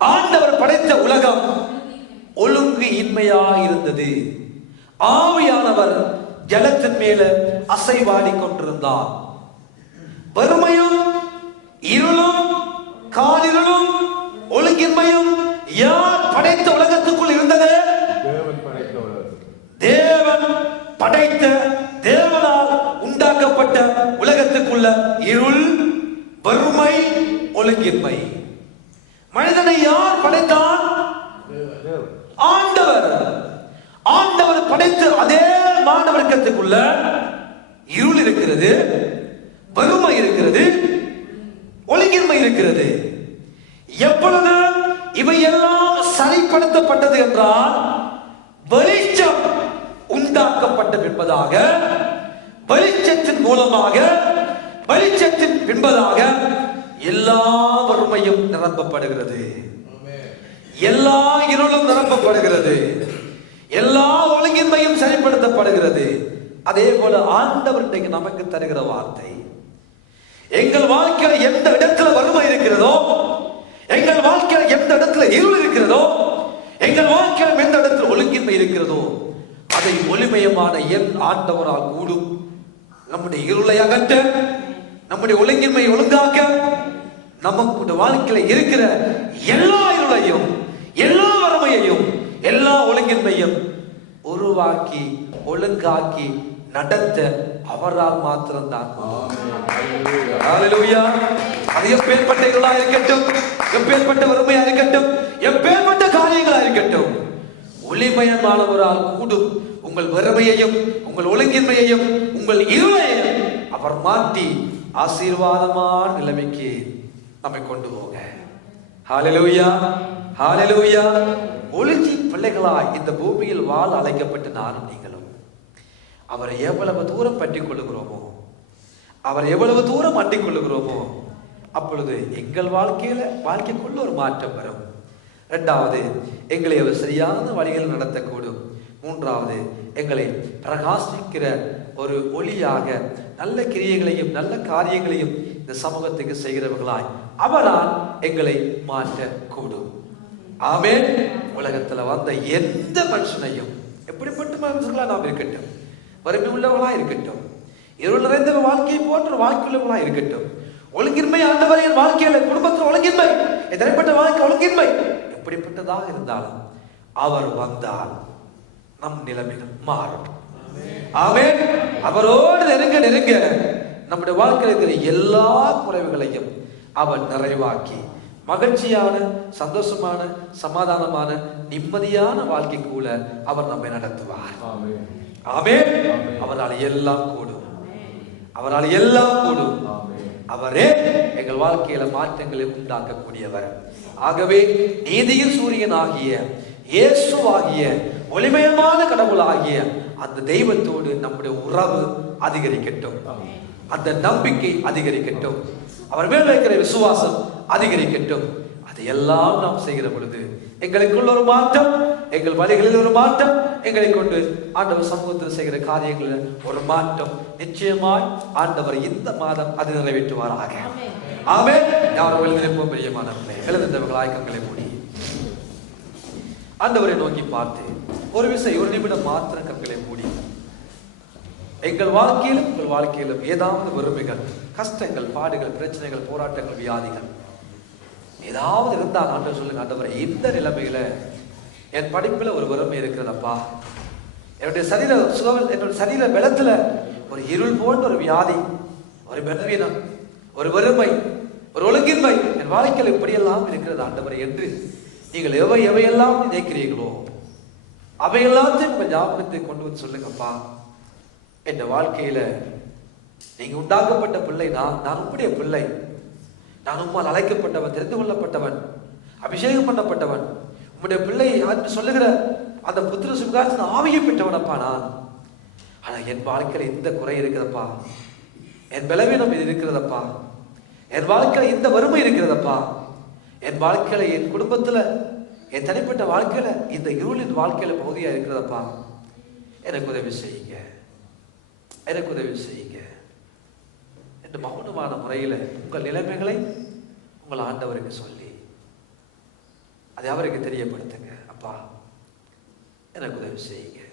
ஆண்டவர் படைத்த உலகம் ஒழுங்கு இன்மையா இருந்தது. ஆவியானவர் ஜலத்தின் மேல அசைவாடி கொண்டிருந்தார். வறுமையும் இருளும் காரிருளும் ஒழுங்கின்மையும் யார் படைத்த உலகத்துக்குள் இருந்தது? தேவன் படைத்த, தேவனால் உண்டாக்கப்பட்ட உலகத்துக்குள்ள இருள், வறுமை, ஒழுங்கின்மை. மனிதனை யார் படைத்தான்? ஆண்டவர். ஆண்டவர் படைத்த அதே மானவர்க்கத்துக்குள்ள இருள் இருக்கிறது, வறுமை இருக்கிறது, ஒழுங்கின்மை இருக்கிறது. எப்பொழுது இவையெல்லாம் சரிப்படுத்தப்பட்டது என்றால், வெளிச்சம் உண்டாக்கப்பட்ட என்பதாக, வெளிச்சத்தின் மூலமாக, வெளிச்சத்தின் பின்பதாக எல்லா வறுமையும் நிரப்பப்படுகிறது, எல்லா இருளும் நிரப்பப்படுகிறது, எல்லா ஒழுங்கின்மையும் சரிப்படுத்தப்படுகிறது. அதே போல ஆண்டவர் இன்றைக்கு நமக்கு தருகிற வார்த்தை, எங்கள் வாழ்க்கையில் எந்த இடத்துல வறுமை இருக்கிறதோ, எங்கள் வாழ்க்கையில் எந்த இடத்துல இருள் இருக்கிறதோ, எங்கள் வாழ்க்கையில் எந்த இடத்துல ஒழுங்கின்மை இருக்கிறதோ, அதை ஒளிமயமான என் ஆண்டவரால் கூடும். நம்முடைய இருளை அகற்ற, நம்முடைய ஒழுங்கின்மை ஒழுங்காக்க, நமக்கு வாழ்க்கையில இருக்கிற எல்லா இருளையும், எல்லா வறுமையையும், எல்லா ஒழுங்கின்மையும் உருவாக்கி ஒழுங்காக்கி நடத்த அவரால் மாத்திரம்தான். அது எப்பேற்பட்ட இருளா இருக்கட்டும், எப்பேற்பட்ட வறுமையா இருக்கட்டும், எப்பேற்பட்ட காரியங்களா இருக்கட்டும், ஒளிமயமானவரால் கூடும். உங்கள் வறுமையையும், உங்கள் ஒழுங்கின்மையையும், உங்கள் இருளையும் அவர் மாற்றி ஆசீர்வாதமான நிலைமைக்கு நம்மை கொண்டு போக. ஹல்லேலூயா, ஹல்லேலூயா. ஒளிச்சி பிள்ளைகளாய் இந்த பூமியில் வாழ அழைக்கப்பட்டு நானும் நீங்களும் அவரை எவ்வளவு தூரம் பற்றி கொள்ளுகிறோமோ, அவரை எவ்வளவு தூரம் அண்டிக் கொள்ளுகிறோமோ, அப்பொழுது எங்கள் வாழ்க்கைக்குள்ள ஒரு மாற்றம் வரும். இரண்டாவது, எங்களை அவர் சரியான வழியில் நடத்தக்கூடும். மூன்றாவது, எங்களை பிரகாசிக்கிற ஒரு ஒளியாக நல்ல கிரியைகளையும் நல்ல காரியங்களையும் இந்த சமூகத்துக்கு செய்கிறவர்களாய் அவரால் எங்களை மாற்றக்கூடும். ஆமென். உலகத்துல வந்த எந்த மனுஷனையும், எப்படிப்பட்ட மனுஷங்களா நாம் இருக்கட்டும், வறுமை உள்ளவர்களா இருக்கட்டும், இருள் நிறைந்த வாழ்க்கையை போன்ற வாழ்க்கையுள்ளவர்களா இருக்கட்டும், ஒழுங்கின்மை ஆண்டவர் என் வாழ்க்கையில, குடும்பத்தில் ஒழுங்கின்மை, தனிப்பட்ட வாழ்க்கை ஒழுங்கின்மை, எப்படிப்பட்டதாக இருந்தாலும் அவர் வந்தால் நம் நிலைமைகள் மாறும். ஆமென். அவரோடு நெருங்க நெருங்க நம்முடைய வாழ்க்கையில் இருக்கிற எல்லா குறைவுகளையும் அவர் நிறைவாக்கி மகிழ்ச்சியான, சந்தோஷமான, சமாதானமான, நிம்மதியான வாழ்க்கைக்குள்ள அவர் நம்மை நடத்துவார். ஆமென். அவரால் எல்லாம் கூடும், அவரால் எல்லாம் கூடும். அவரே எங்கள் வாழ்க்கையில மாற்றங்களை உண்டாக்கக்கூடியவர். ஆகவே நீதியின் சூரியன் ஆகிய இயேசு ஆகிய ஒளிமயமான கடவுள் ஆகிய அந்த தெய்வத்தோடு நம்முடைய உறவு அதிகரிக்கட்டும், அந்த நம்பிக்கை அதிகரிக்கட்டும், அவர் மேல் வைக்கிற விசுவாசம் அதிகரிக்கட்டும். அதையெல்லாம் நாம் செய்கிற பொழுது எங்களுக்குள்ள ஒரு மாற்றம், எங்கள் வழிகளில் ஒரு மாற்றம், எங்களை கொண்டு ஆண்டவர் சமூகத்தில் செய்கிற காரியங்களில் ஒரு மாற்றம் நிச்சயமாய் ஆண்டவர் இந்த மாதம் அது நிறைவேற்றுவாராக. ஆமென். யாரும் எழுந்திருப்போம் பிரியமானவர்களே, எழுந்தவர்களாய் கண்களை மூடி ஆண்டவரை நோக்கி பார்த்து ஒரு நிமிடம் மாத்திரம் கண்களை மூடி, எங்கள் வாழ்க்கையிலும் உங்கள் வாழ்க்கையிலும் ஏதாவது வறுமைகள், கஷ்டங்கள், பாடுகள், பிரச்சனைகள், போராட்டங்கள், வியாதிகள் ஏதாவது இருந்தால் ஆண்டவர் சொல்லுங்க, ஆண்டவரை இந்த நிலைமையில என் படிப்புல ஒரு வறுமை இருக்கிறதப்பா, என்னுடைய சரீர பலத்துல ஒரு இருள் போன்ற ஒரு வியாதி, ஒரு பலவீனம், ஒரு வறுமை, ஒரு ஒழுங்கின்மை என் வாழ்க்கையில் இப்படியெல்லாம் இருக்கிறது ஆண்டவரை என்று நீங்கள் எவையெல்லாம் நினைக்கிறீர்களோ அவையெல்லாத்தையும் உங்கள் ஞாபகத்தை கொண்டு வந்து சொல்லுங்கப்பா. என் வாழ்க்கையில நீங்க உண்டாக்கப்பட்ட பிள்ளை, நான் உங்களுடைய பிள்ளை, நான் உம்மால் அழைக்கப்பட்டவன், தெரிந்து கொள்ளப்பட்டவன், அபிஷேகம் பண்ணப்பட்டவன், உங்களுடைய பிள்ளை என்று சொல்லுகிற அந்த புத்திர சுகாரத்தின் ஆவியை பெற்றவனப்பா நான். ஆனா என் வாழ்க்கையில இந்த குறை இருக்கிறதப்பா, என் பலவீனம் இது இருக்கிறதப்பா, என் வாழ்க்கையில இந்த வறுமை இருக்கிறதப்பா, என் வாழ்க்கையில, என் குடும்பத்துல, என் தனிப்பட்ட வாழ்க்கையில இந்த இருளின் வாழ்க்கையில பகுதியா இருக்கிறதப்பா, எனக்கு உதவி செய்யுங்க, எனக்கு உதவி செய்யுங்க என்று மௌனமான முறையில உங்கள் நிலைமைகளை உங்கள் ஆண்டவருக்கு சொல்லி அதை அவருக்கு தெரியப்படுத்துங்க. அப்பா, எனக்கு உதவி செய்யுங்க.